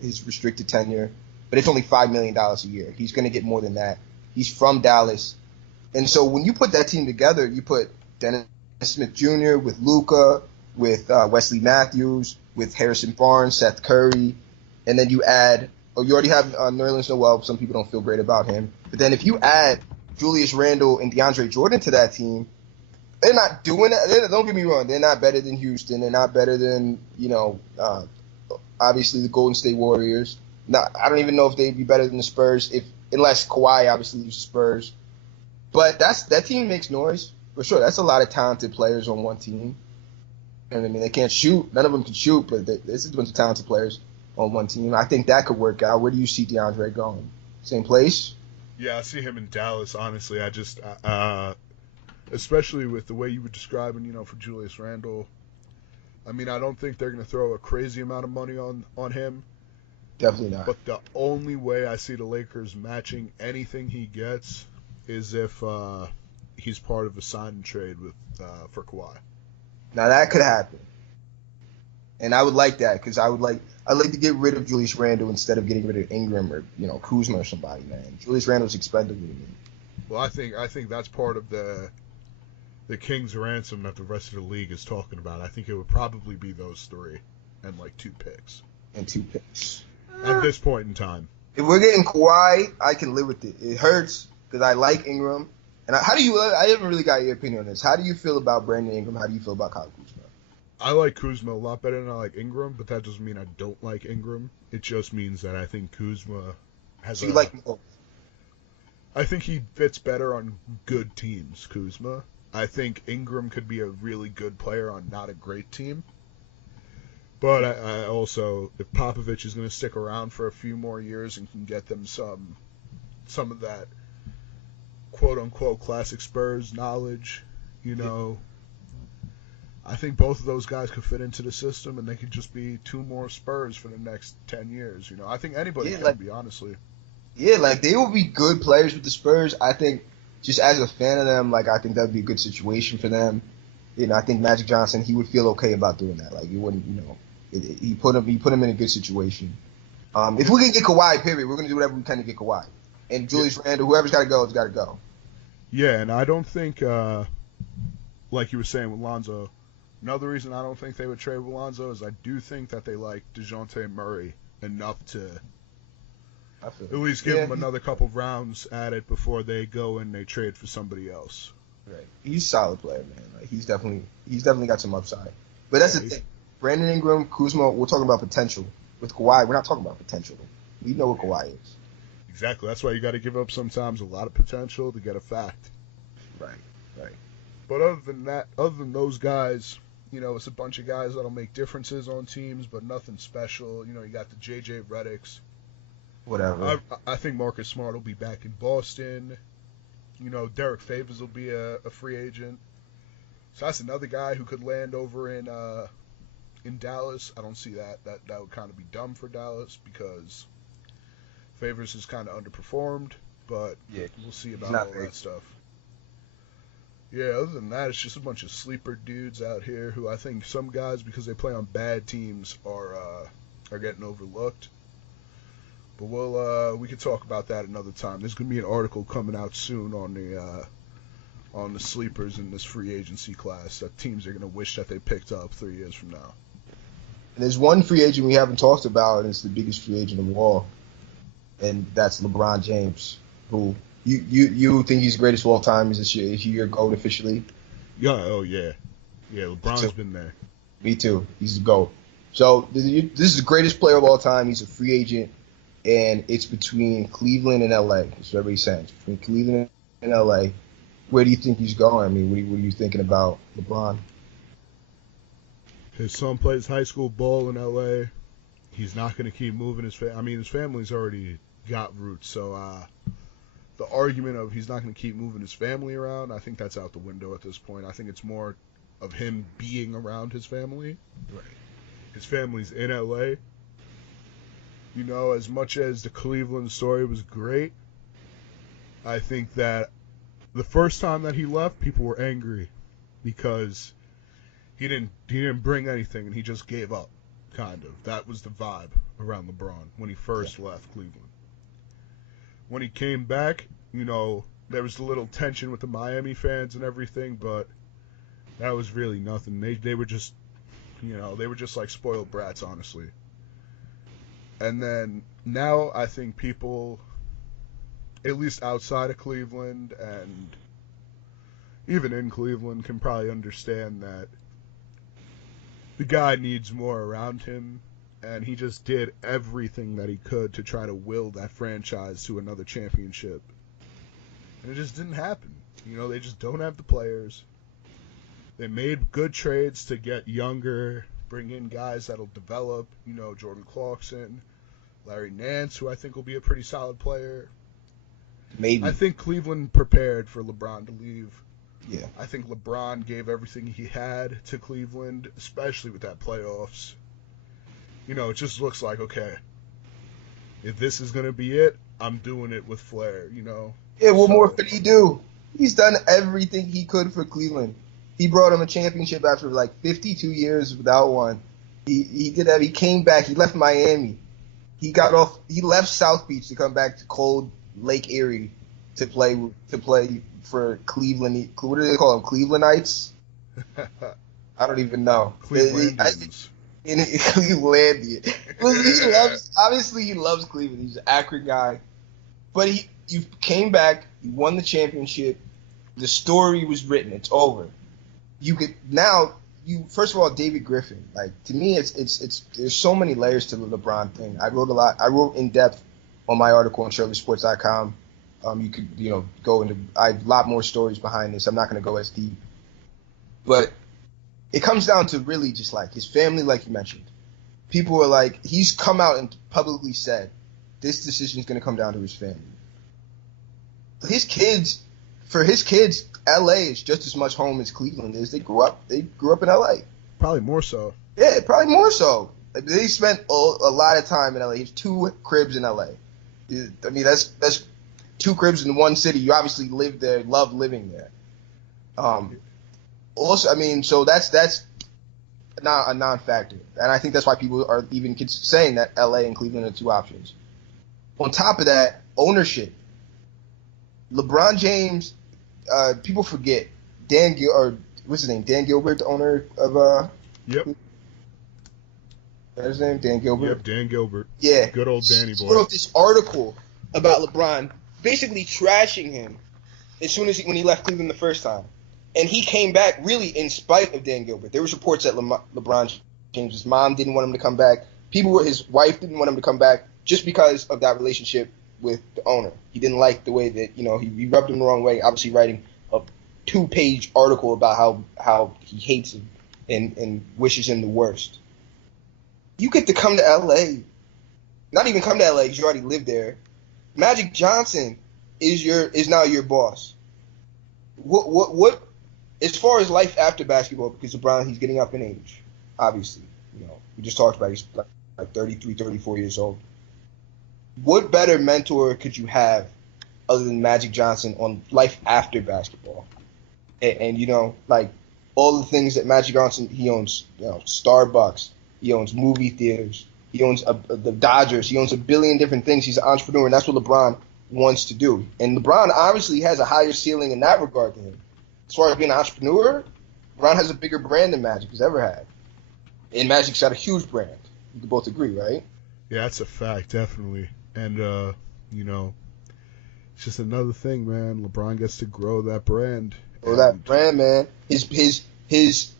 his restricted tenure, but it's only $5 million a year. He's going to get more than that. He's from Dallas, and so when you put that team together, you put Dennis Smith Jr. with Luka, with Wesley Matthews, with Harrison Barnes, Seth Curry, and then you add. Oh, you already have Nerlens Noel. Some people don't feel great about him, but then if you add Julius Randle and DeAndre Jordan to that team. They're not doing it. Don't get me wrong. They're not better than Houston. They're not better than, obviously the Golden State Warriors. I don't even know if they'd be better than the Spurs unless Kawhi obviously leaves the Spurs. But that team makes noise for sure. That's a lot of talented players on one team. And I mean, they can't shoot. None of them can shoot, but this is a bunch of talented players on one team. I think that could work out. Where do you see DeAndre going? Same place? Yeah, I see him in Dallas. Honestly, I just. Especially with the way you were describing, for Julius Randle. I mean, I don't think they're going to throw a crazy amount of money on him. Definitely not. But the only way I see the Lakers matching anything he gets is if he's part of a sign and trade for Kawhi. Now that could happen, and I would like that because I'd like to get rid of Julius Randle instead of getting rid of Ingram or Kuzma or somebody. Man, Julius Randle's expendable to me. Well, I think that's part of the King's ransom that the rest of the league is talking about. I think it would probably be those three and like 2 picks. And 2 picks. At this point in time. If we're getting Kawhi, I can live with it. It hurts because I like Ingram. And I haven't really got your opinion on this. How do you feel about Brandon Ingram? How do you feel about Kyle Kuzma? I like Kuzma a lot better than I like Ingram, but that doesn't mean I don't like Ingram. It just means that I think Kuzma has you like both? I think he fits better on good teams, Kuzma. I think Ingram could be a really good player on not a great team. But I also, if Popovich is going to stick around for a few more years and can get them some of that quote unquote classic Spurs knowledge, you know, I think both of those guys could fit into the system, and they could just be two more Spurs for the next 10 years. You know, I think anybody can be, honestly. Yeah, like they will be good players with the Spurs. I think just as a fan of them, like I think that would be a good situation for them. You know, I think Magic Johnson, he would feel okay about doing that. Like he wouldn't, you know, he put him in a good situation. If we can get Kawhi, period, we're gonna do whatever we can to get Kawhi. And Julius Randle, whoever's got to go, has got to go. Yeah, and I don't think, like you were saying with Lonzo, another reason I don't think they would trade with Lonzo is I do think that they like DeJounte Murray enough to at least give him another couple of rounds at it before they go and they trade for somebody else. Right. He's a solid player, man. Like he's definitely got some upside. But that's the thing. Brandon Ingram, Kuzma, we're talking about potential. With Kawhi, we're not talking about potential. We know what Kawhi is. Exactly. That's why you got to give up sometimes a lot of potential to get a fact. Right. But other than those guys, you know, it's a bunch of guys that'll make differences on teams, but nothing special. You know, you got the J.J. Redicks. Whatever. I think Marcus Smart will be back in Boston. You know, Derek Favors will be a free agent. So that's another guy who could land over in Dallas. I don't see that. That would kind of be dumb for Dallas because Favors is kind of underperformed, but we'll see about all that stuff. Yeah, other than that, it's just a bunch of sleeper dudes out here who I think some guys, because they play on bad teams, are getting overlooked. But we could talk about that another time. There's gonna be an article coming out soon on the sleepers in this free agency class that teams are gonna wish that they picked up 3 years from now. And there's one free agent we haven't talked about, and it's the biggest free agent of all, and that's LeBron James, who you think he's the greatest of all time? Is this your GOAT officially? Yeah. Oh yeah. Yeah. LeBron's been there. Me too. He's the GOAT. So this is the greatest player of all time. He's a free agent. And it's between Cleveland and LA. That's what everybody's saying. It's between Cleveland and LA. Where do you think he's going? I mean, what are you thinking about LeBron? His son plays high school ball in LA. He's not going to keep moving his family. I mean, his family's already got roots. So the argument of he's not going to keep moving his family around, I think that's out the window at this point. I think it's more of him being around his family. Right. His family's in LA. You know, as much as the Cleveland story was great, I think that the first time that he left, people were angry because he didn't bring anything and he just gave up, kind of. That was the vibe around LeBron when he first left Cleveland. When he came back, you know, there was a little tension with the Miami fans and everything, but that was really nothing. They were just, you know, they were just like spoiled brats, honestly. And then now I think people, at least outside of Cleveland and even in Cleveland, can probably understand that the guy needs more around him, and he just did everything that he could to try to will that franchise to another championship. And it just didn't happen. You know, they just don't have the players. They made good trades to get younger, bring in guys that'll develop, you know, Jordan Clarkson, Larry Nance, who I think will be a pretty solid player. Maybe. I think Cleveland prepared for LeBron to leave. Yeah. I think LeBron gave everything he had to Cleveland, especially with that playoffs. You know, it just looks like, okay, if this is going to be it, I'm doing it with flair, you know? Yeah, what more could he do? He's done everything he could for Cleveland. He brought him a championship after like 52 years without one. He did that. He came back. He left Miami. He left South Beach to come back to cold Lake Erie to play for Cleveland. What do they call them? Clevelandites? I don't even know. Clevelandians. Clevelandian. He loves Cleveland. He's an Akron guy. But you came back. You won the championship. The story was written. It's over. First of all, David Griffin. Like, to me, it's there's so many layers to the LeBron thing. I wrote in depth on my article on ShirleySports.com. You could, you know, go into a lot more stories behind this. I'm not going to go as deep, but it comes down to really just like his family, like you mentioned. people are like, he's come out and publicly said this decision is going to come down to his family. His kids, for his kids, L.A. is just as much home as Cleveland is. They grew up in L.A. Probably more so. Yeah, probably more so. They spent a lot of time in L.A. He has 2 cribs in L.A. I mean, that's 2 cribs in one city. You obviously live there, love living there. Also, I mean, so that's not a non-factor, and I think that's why people are even saying that L.A. and Cleveland are 2 options. On top of that, ownership. LeBron James, people forget what's his name? Dan Gilbert, the owner of Yep. What's his name? Dan Gilbert. Yep, Dan Gilbert. Yeah. Good old Danny boy. He wrote this article about LeBron, basically trashing him when he left Cleveland the first time. And he came back really in spite of Dan Gilbert. There was reports that LeBron James' mom didn't want him to come back. His wife didn't want him to come back just because of that relationship with the owner. He didn't like the way that, he rubbed him the wrong way, obviously writing a 2-page article about how he hates him and wishes him the worst. You get to come to L.A. Not even come to L.A. because you already live there. Magic Johnson is now your boss. What as far as life after basketball, because LeBron, he's getting up in age, obviously. We just talked about he's like 33, 34 years old. What better mentor could you have other than Magic Johnson on life after basketball? And like all the things that Magic Johnson, he owns, Starbucks, he owns movie theaters, he owns the Dodgers, he owns a billion different things. He's an entrepreneur, and that's what LeBron wants to do. And LeBron obviously has a higher ceiling in that regard than him. As far as being an entrepreneur, LeBron has a bigger brand than Magic has ever had. And Magic's got a huge brand. You can both agree, right? Yeah, that's a fact, definitely. And, it's just another thing, man. LeBron gets to grow that brand. That brand, man. His businesses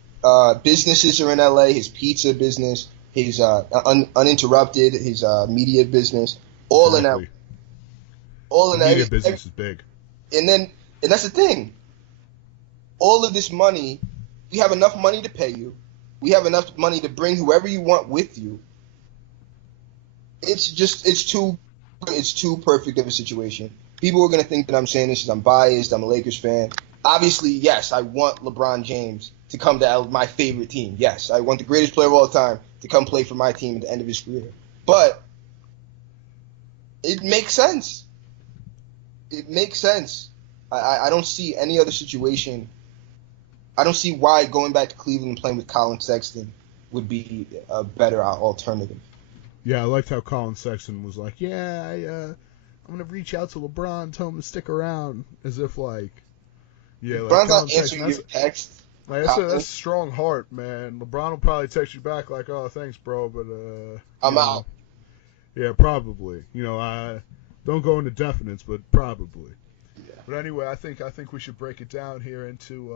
are in L.A., his pizza business, his Uninterrupted, his media business, all exactly. In that. All in that. Media business is big. And that's the thing. All of this money, we have enough money to pay you. We have enough money to bring whoever you want with you. It's too perfect of a situation. People are going to think that I'm saying this because I'm biased, I'm a Lakers fan. Obviously, yes, I want LeBron James to come to my favorite team. Yes, I want the greatest player of all time to come play for my team at the end of his career. But it makes sense. It makes sense. I don't see any other situation. I don't see why going back to Cleveland and playing with Colin Sexton would be a better alternative. Yeah, I liked how Colin Sexton was like, I'm going to reach out to LeBron, tell him to stick around, as if like, yeah, like LeBron's Colin not answering your text. Like, that's a strong heart, man. LeBron will probably text you back like, oh, thanks, bro, but I'm out. Yeah, probably. I don't go into definites, but probably. Yeah. But anyway, I think we should break it down here into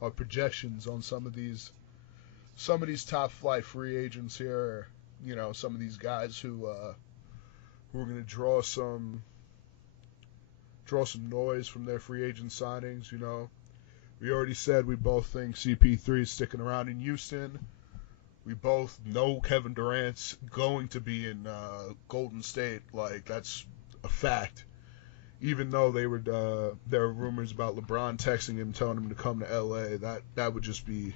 our projections on some of these top flight free agents here. Some of these guys who are going to draw some noise from their free agent signings. We already said we both think CP3 is sticking around in Houston. We both know Kevin Durant's going to be in Golden State. Like, that's a fact. Even though there were rumors about LeBron texting him, telling him to come to LA, that would just be,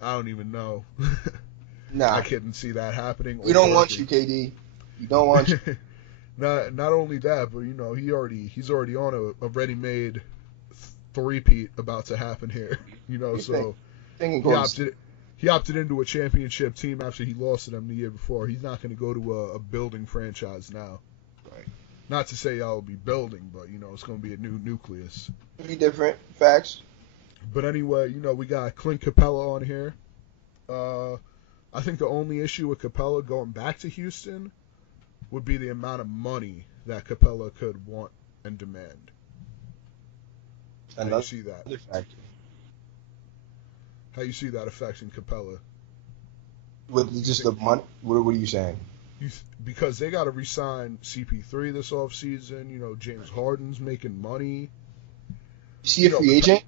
I don't even know. Nah, I couldn't see that happening. We don't want you, KD. We don't want you. Not only that, but he's already on a ready-made three-peat about to happen here. So he opted into a championship team after he lost to them the year before. He's not going to go to a building franchise now. Right. Not to say y'all will be building, but it's going to be a new nucleus. It'll be different. Facts. But anyway, we got Clint Capella on here. I think the only issue with Capella going back to Houston would be the amount of money that Capella could want and demand. How do you see that? How you see that affecting Capella? With just the money? What are you saying? Because they got to re-sign CP3 this offseason. James Harden's making money. Is he a free agent?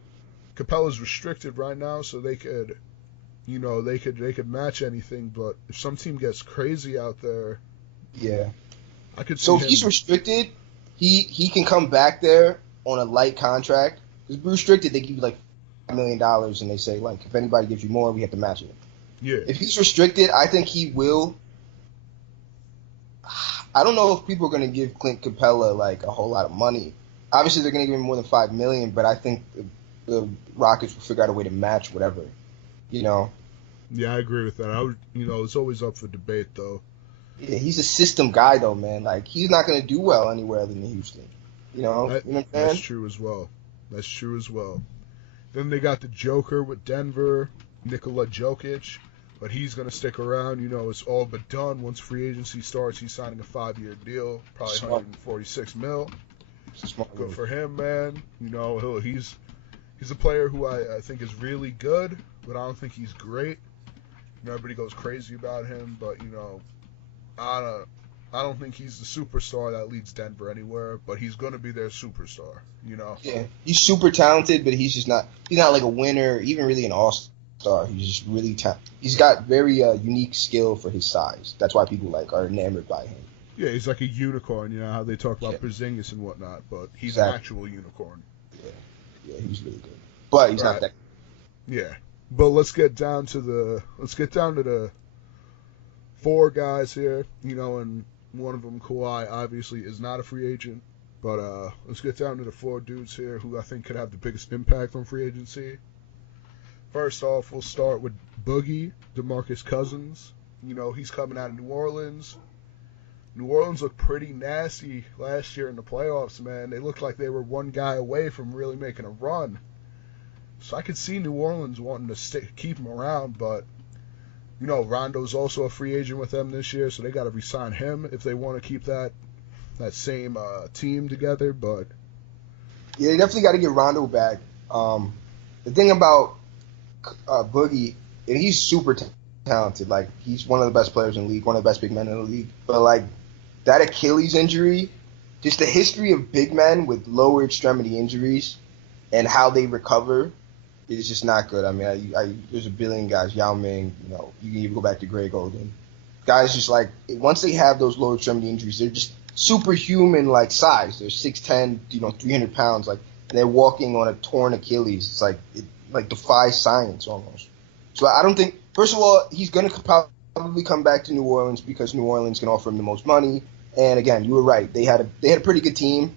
Capella's restricted right now, so they could you know, they could match anything, but if some team gets crazy out there, Yeah. I could see So if him. he's restricted, he can come back there on a light contract. Because restricted, they give you like $5 million, and they say like if anybody gives you more, we have to match it. Yeah, If he's restricted, I think he will. I don't know if people are going to give Clint Capella like a whole lot of money. Obviously, they're going to give him more than $5 million, but I think the Rockets will figure out a way to match whatever. You know, yeah, I agree with that. You know, it's always up for debate though. yeah, he's a system guy though, man. Like he's not going to do well anywhere other than Houston. You know what I'm That's saying? true as well. That's true as well. Then they got the Joker with Denver, Nikola Jokic, but he's going to stick around. You know, it's all but done. Once free agency starts, he's signing a 5-year deal, probably Smart, 146 mil. smart Good move. for him, man. You know, he's a player who I think is really good, but I don't think he's great. You know, everybody goes crazy about him, but you know, I don't think he's the superstar that leads Denver anywhere, but he's going to be their superstar, you know. Yeah, he's super talented, but he's just not. He's not like a winner, even really an all-star. He's just really talented. He's got very unique skill for his size. That's why people like are enamored by him. Yeah, he's like a unicorn, you know how they talk Yeah, about Porzingis and whatnot, but he's an exactly. actual unicorn. Yeah, yeah, he's really good, but he's not Right. that. Yeah. But let's get down to the four guys here, you know, and one of them, Kawhi, obviously is not a free agent. But let's get down to the four dudes here who I think could have the biggest impact on free agency. First off, we'll start with Boogie, DeMarcus Cousins. You know, he's coming out of New Orleans. New Orleans looked pretty nasty last year in the playoffs, man. They looked like they were one guy away from really making a run. So I could see New Orleans wanting to keep him around, but you know, Rondo's also a free agent with them this year, so they got to re-sign him if they want to keep that same team together. But Yeah, they definitely got to get Rondo back. The thing about Boogie, and he's super talented. Like he's one of the best players in the league, one of the best big men in the league. But like that Achilles injury, just the history of big men with lower extremity injuries and how they recover is just not good. I mean, there's a billion guys, Yao Ming, you know, you can even go back to Greg Oden. Guys just like, once they have those lower extremity injuries, they're just superhuman like size. They're 6'10", you know, 300 pounds, like, and they're walking on a torn Achilles. It's like, it like defies science almost. So I don't think, first of all, he's going to probably come back to New Orleans because New Orleans can offer him the most money. And again, you were right. They had a pretty good team.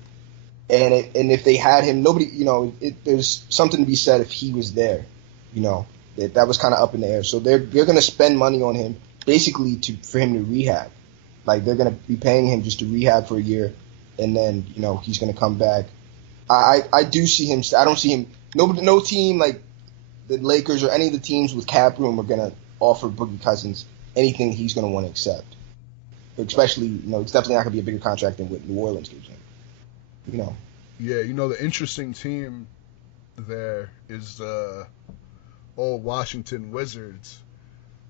And if they had him, nobody, you know, there's something to be said if he was there, you know, that was kind of up in the air. So they're going to spend money on him basically for him to rehab. Like they're going to be paying him just to rehab for a year, and then you know he's going to come back. I do see him. I don't see him. No team like the Lakers or any of the teams with cap room are going to offer Boogie Cousins anything he's going to want to accept. Especially, you know, it's definitely not going to be a bigger contract than what New Orleans gives him. You know. yeah, you know the interesting team there is the old Washington Wizards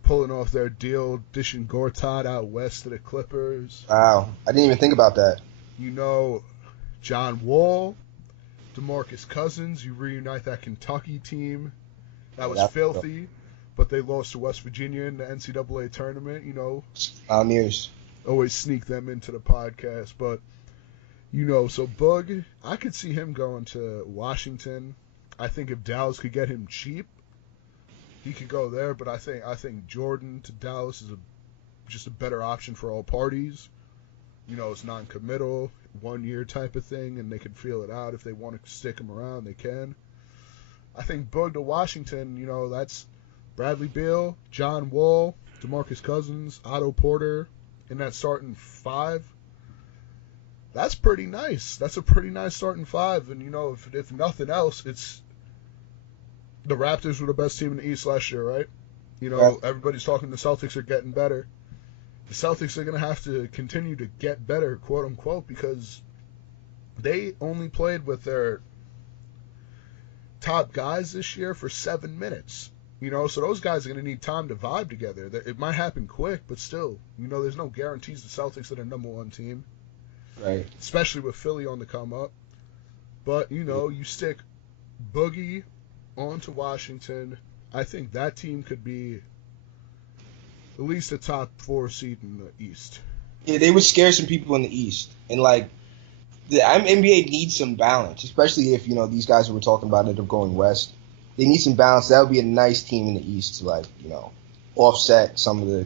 pulling off their deal, dishing Gortat out west to the Clippers. Wow, I didn't even think about that. You know, John Wall, DeMarcus Cousins. You reunite that Kentucky team. That was filthy, but they lost to West Virginia in the NCAA tournament. You know, Mountaineers. always sneak them into the podcast, but. You know, so Boog, I could see him going to Washington. I think if Dallas could get him cheap, he could go there. But I think Jordan to Dallas is just a better option for all parties. You know, it's non-committal, 1 year type of thing, and they can feel it out. If they want to stick him around, they can. I think Boog to Washington, you know, that's Bradley Beal, John Wall, DeMarcus Cousins, Otto Porter, in that starting five. That's pretty nice. That's a pretty nice starting five. And, you know, if nothing else, it's the Raptors were the best team in the East last year, right? You know, everybody's talking the Celtics are getting better. The Celtics are going to have to continue to get better, quote unquote, because they only played with their top guys this year for 7 minutes. You know, so those guys are going to need time to vibe together. It might happen quick, but still, you know, there's no guarantees the Celtics are the number one team. Right. Especially with Philly on the come up. But, you know, you stick Boogie onto Washington. I think that team could be at least a top 4 seed in the East. Yeah, they would scare some people in the East, and like the NBA needs some balance, especially if these guys who we're talking about end up going West. They need some balance. That would be a nice team in the East to offset some of the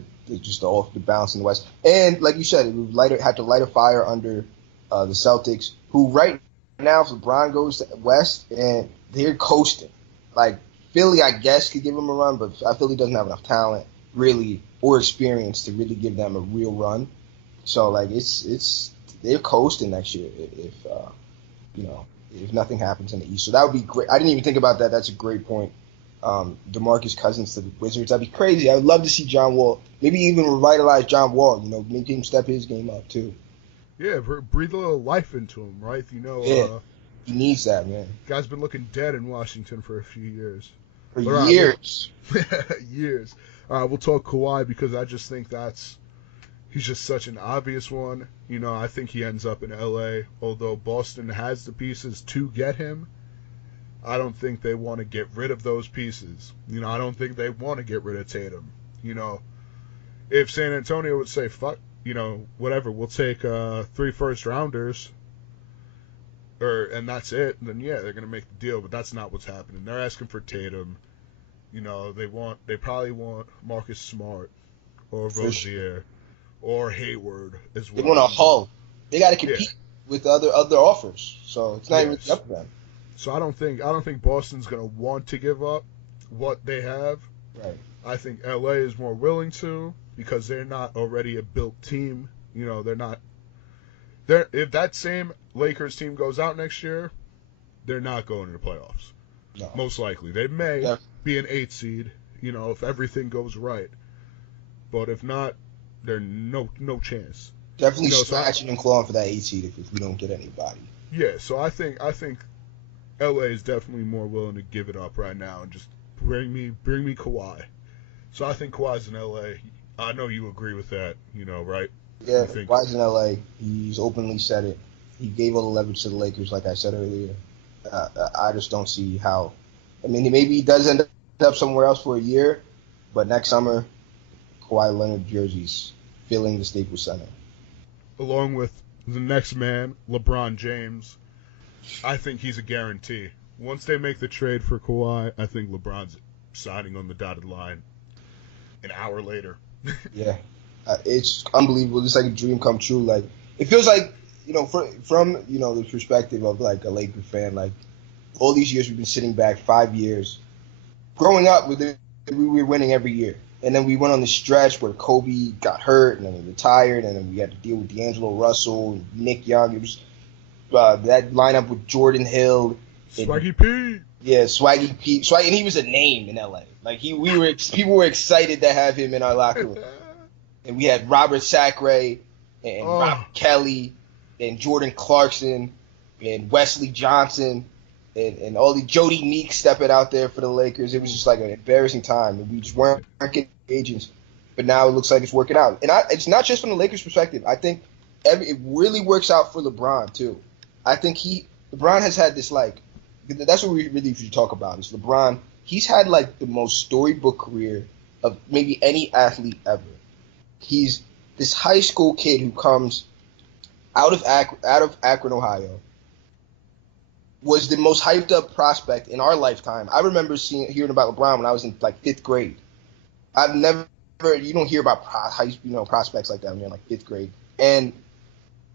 balance in the West. And like you said, it would have to light a fire under the Celtics, who right now, if LeBron goes to West, and they're coasting. Like Philly, I guess, could give them a run, but Philly doesn't have enough talent, really, or experience to really give them a real run. So like they're coasting next year if nothing happens in the East. So that would be great. I didn't even think about that. That's a great point. DeMarcus Cousins to the Wizards. That'd be crazy. I would love to see John Wall, maybe even revitalize John Wall. Make him step his game up too. Yeah, breathe a little life into him, right? Yeah, he needs that, man. Guy's been looking dead in Washington for a few years. For years. Years. We'll talk Kawhi because I just think he's just such an obvious one. I think he ends up in LA, although Boston has the pieces to get him. I don't think they want to get rid of those pieces. I don't think they want to get rid of Tatum. If San Antonio would say, fuck, whatever, we'll take 3 first-rounders, and that's it, then yeah, they're going to make the deal, but that's not what's happening. They're asking for Tatum. They probably want Marcus Smart or Rozier or Hayward as well. They want a haul. They got to compete with other offers, so it's not even up to them. So I don't think Boston's going to want to give up what they have. Right. I think LA is more willing to because they're not already a built team. They're not. If that same Lakers team goes out next year, they're not going to the playoffs. No. Most likely, they may be an 8 seed. If everything goes right, but if not, they're no chance. Definitely scratching and clawing for that 8 seed if we don't get anybody. Yeah, so I think LA is definitely more willing to give it up right now and just bring me Kawhi. So I think Kawhi's in LA. I know you agree with that, right? Yeah, Kawhi's in LA. He's openly said it. He gave all the leverage to the Lakers, like I said earlier. I just don't see how. I mean, maybe he does end up somewhere else for a year, but next summer, Kawhi Leonard jerseys filling the Staples Center. Along with the next man, LeBron James, I think he's a guarantee. Once they make the trade for Kawhi, I think LeBron's signing on the dotted line an hour later. Yeah. It's unbelievable. It's like a dream come true. Like, it feels like, from the perspective of like a Laker fan, like all these years we've been sitting back, 5 years. Growing up, we were winning every year. And then we went on this stretch where Kobe got hurt and then he retired, and then we had to deal with D'Angelo Russell and Nick Young. It was that lineup with Jordan Hill. Swaggy P. Yeah, Swaggy P. And he was a name in LA. Like people were excited to have him in our locker room. And we had Robert Sacre and Robert Kelly and Jordan Clarkson and Wesley Johnson and all the Jody Meek stepping out there for the Lakers. It was just like an embarrassing time. And we just weren't getting agents. But now it looks like it's working out. And it's not just from the Lakers' perspective. I think it really works out for LeBron, too. I think LeBron has had this, like, that's what we really should talk about is LeBron. He's had, like, the most storybook career of maybe any athlete ever. He's this high school kid who comes out of Akron, Ohio, was the most hyped up prospect in our lifetime. I remember hearing about LeBron when I was in like 5th grade. You don't hear about prospects like that when you're in like 5th grade. And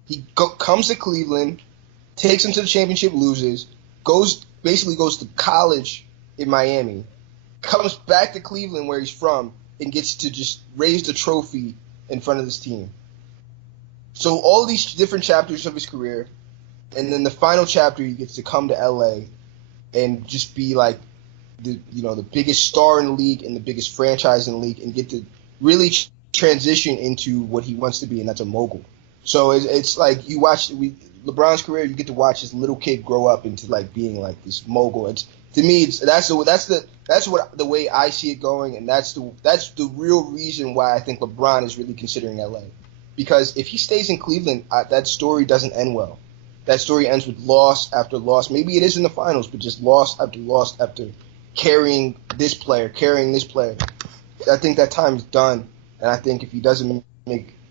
he comes to Cleveland, takes him to the championship, loses, goes to college in Miami, comes back to Cleveland where he's from, and gets to just raise the trophy in front of this team. So all these different chapters of his career, and then the final chapter, he gets to come to LA and just be like the biggest star in the league and the biggest franchise in the league, and get to really transition into what he wants to be, and that's a mogul. So it's like you watch LeBron's career, you get to watch this little kid grow up into like being like this mogul. To me, that's the way I see it going, and that's the real reason why I think LeBron is really considering LA. Because if he stays in Cleveland, that story doesn't end well. That story ends with loss after loss. Maybe it is in the finals, but just loss after loss after carrying this player. I think that time's done, and I think if he doesn't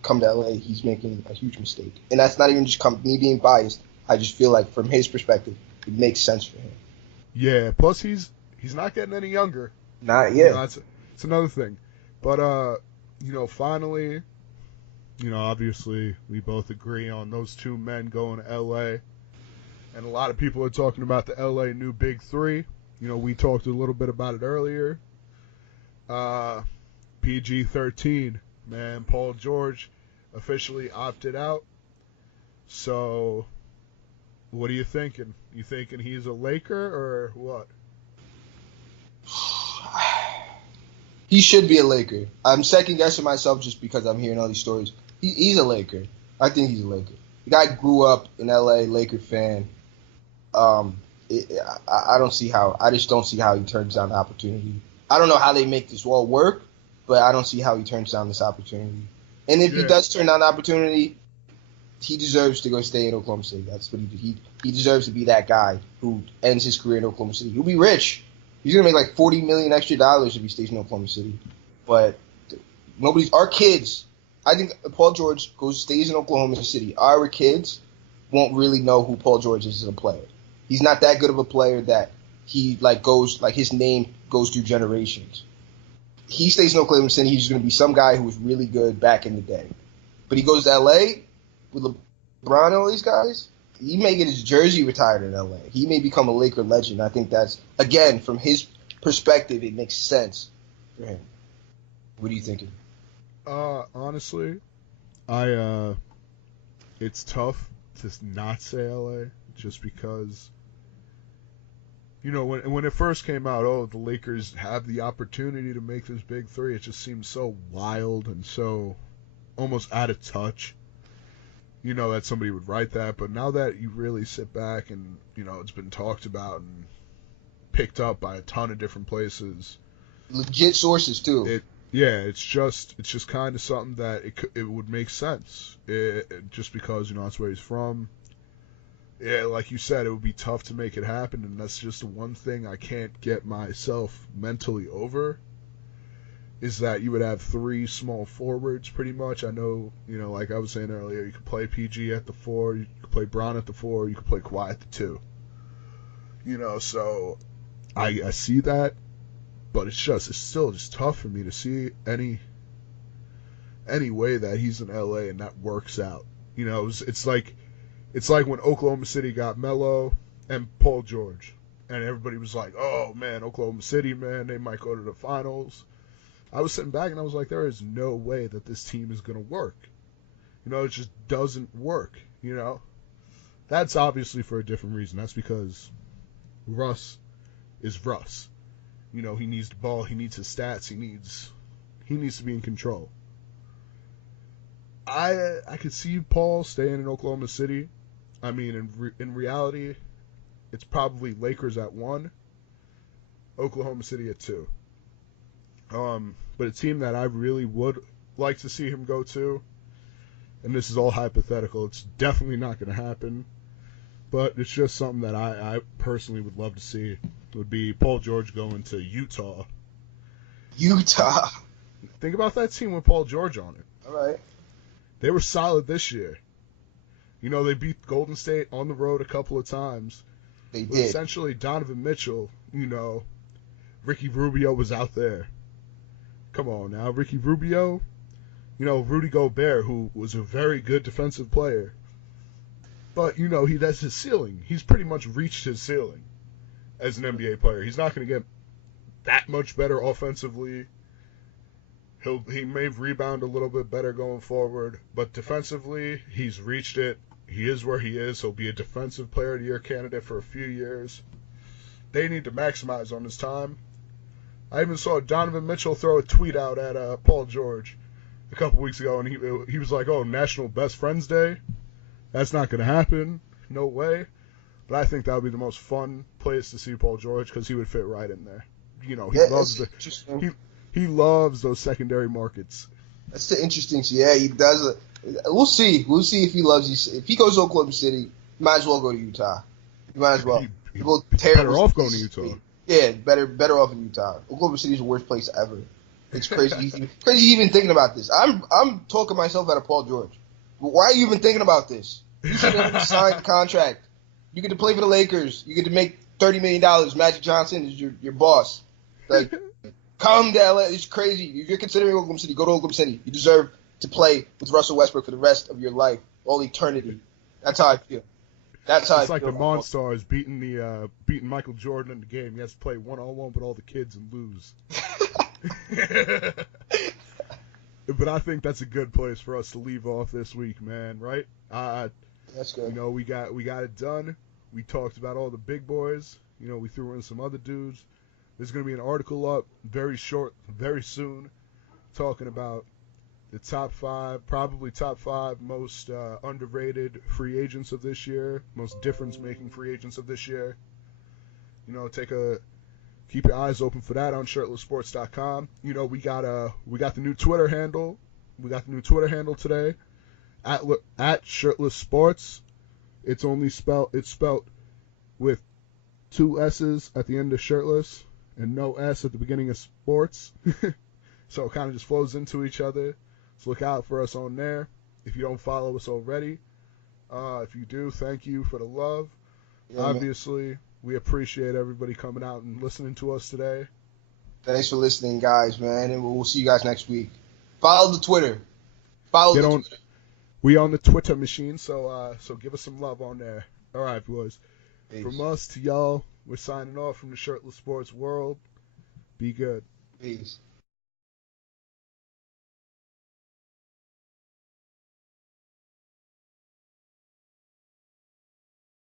come to LA, he's making a huge mistake. And that's not even just me being biased. I just feel like from his perspective, it makes sense for him. Yeah. Plus, he's not getting any younger. Not yet. It's another thing. But finally, obviously we both agree on those two men going to LA, and a lot of people are talking about the LA new big three. We talked a little bit about it earlier. PG-13, man. Paul George officially opted out. So, what are you thinking? You thinking he's a Laker or what? He should be a Laker. I'm second guessing myself just because I'm hearing all these stories. He's a Laker. I think he's a Laker. The guy grew up in LA, Laker fan. I just don't see how he turns down the opportunity. I don't know how they make this all work, but I don't see how he turns down this opportunity. And if he does turn down the opportunity, he deserves to go stay in Oklahoma City. That's what he deserves to be that guy who ends his career in Oklahoma City. He'll be rich. He's gonna make like $40 million extra if he stays in Oklahoma City. But our kids. I think Paul George stays in Oklahoma City. Our kids won't really know who Paul George is as a player. He's not that good of a player that he his name goes through generations. He stays in Oklahoma City. He's going to be some guy who was really good back in the day. But he goes to LA with LeBron and all these guys. He may get his jersey retired in LA. He may become a Laker legend. I think that's, again, from his perspective, it makes sense for him. What are you thinking? Honestly, it's tough to not say LA just because, when it first came out, the Lakers have the opportunity to make this big three. It just seemed so wild and so almost out of touch. That somebody would write that, but now that you really sit back and, it's been talked about and picked up by a ton of different places. Legit sources, too. It's just kind of something that it would make sense. Just because, that's where he's from. Yeah, like you said, it would be tough to make it happen, and that's just the one thing I can't get myself mentally over. Is that you would have three small forwards pretty much. I know, like I was saying earlier, you could play PG at the 4, you could play Bron at the 4, you could play Kawhi at the 2. So I see that, but it's still just tough for me to see any way that he's in LA and that works out. It's like when Oklahoma City got Melo and Paul George, and everybody was like, "Oh man, Oklahoma City, man, they might go to the finals." I was sitting back and I was like, there is no way that this team is going to work. It just doesn't work, That's obviously for a different reason. That's because Russ is Russ. He needs the ball. He needs his stats. He needs to be in control. I could see Paul staying in Oklahoma City. I mean, in reality, it's probably Lakers at 1, Oklahoma City at 2. But a team that I really would like to see him go to, and this is all hypothetical, it's definitely not going to happen, but it's just something that I personally would love to see, would be Paul George going to Utah. Utah. Think about that team with Paul George on it. All right. They were solid this year. They beat Golden State on the road a couple of times. They did. Essentially, Donovan Mitchell, Ricky Rubio was out there. Come on now, Ricky Rubio, Rudy Gobert, who was a very good defensive player. But, that's his ceiling. He's pretty much reached his ceiling as an NBA player. He's not going to get that much better offensively. He may rebound a little bit better going forward, but defensively, he's reached it. He is where he is. He'll be a defensive player of the year candidate for a few years. They need to maximize on his time. I even saw Donovan Mitchell throw a tweet out at Paul George a couple weeks ago, and he was like, "Oh, National Best Friends Day? That's not going to happen. No way." But I think that would be the most fun place to see Paul George because he would fit right in there. He loves those secondary markets. That's the interesting. Yeah, he does. We'll see. We'll see if he loves you. If he goes to Oklahoma City, you might as well go to Utah. You might as well. He's better off going to Utah. Yeah, better off in Utah. Oklahoma City's the worst place ever. It's crazy, crazy even thinking about this. I'm talking myself out of Paul George. Why are you even thinking about this? You should have signed the contract. You get to play for the Lakers. You get to make $30 million. Magic Johnson is your boss. Like, come to LA. It's crazy. If you're considering Oklahoma City, go to Oklahoma City. You deserve to play with Russell Westbrook for the rest of your life, all eternity. That's how I feel. That's how I It's like feel. the Monstars beating Michael Jordan in the game. He has to play 1-on-1 with all the kids and lose. But I think that's a good place for us to leave off this week, man. Right? That's good. You know, we got it done. We talked about all the big boys. You know, we threw in some other dudes. There's going to be an article up very soon, talking about the probably top five most underrated free agents of this year, most difference-making free agents of this year. You know, keep your eyes open for that on shirtlessports.com. You know, we got the new Twitter handle. We got the new Twitter handle today at Shirtless Sports. It's spelled with two S's at the end of shirtless and no S at the beginning of sports. So it kind of just flows into each other. So look out for us on there. If you don't follow us already, if you do, thank you for the love. Yeah, obviously, we appreciate everybody coming out and listening to us today. Thanks for listening, guys, man, and we'll see you guys next week. Follow the Twitter. Twitter. We on the Twitter machine, so give us some love on there. All right, boys. Peace. From us to y'all, we're signing off from the Shirtless Sports world. Be good. Peace.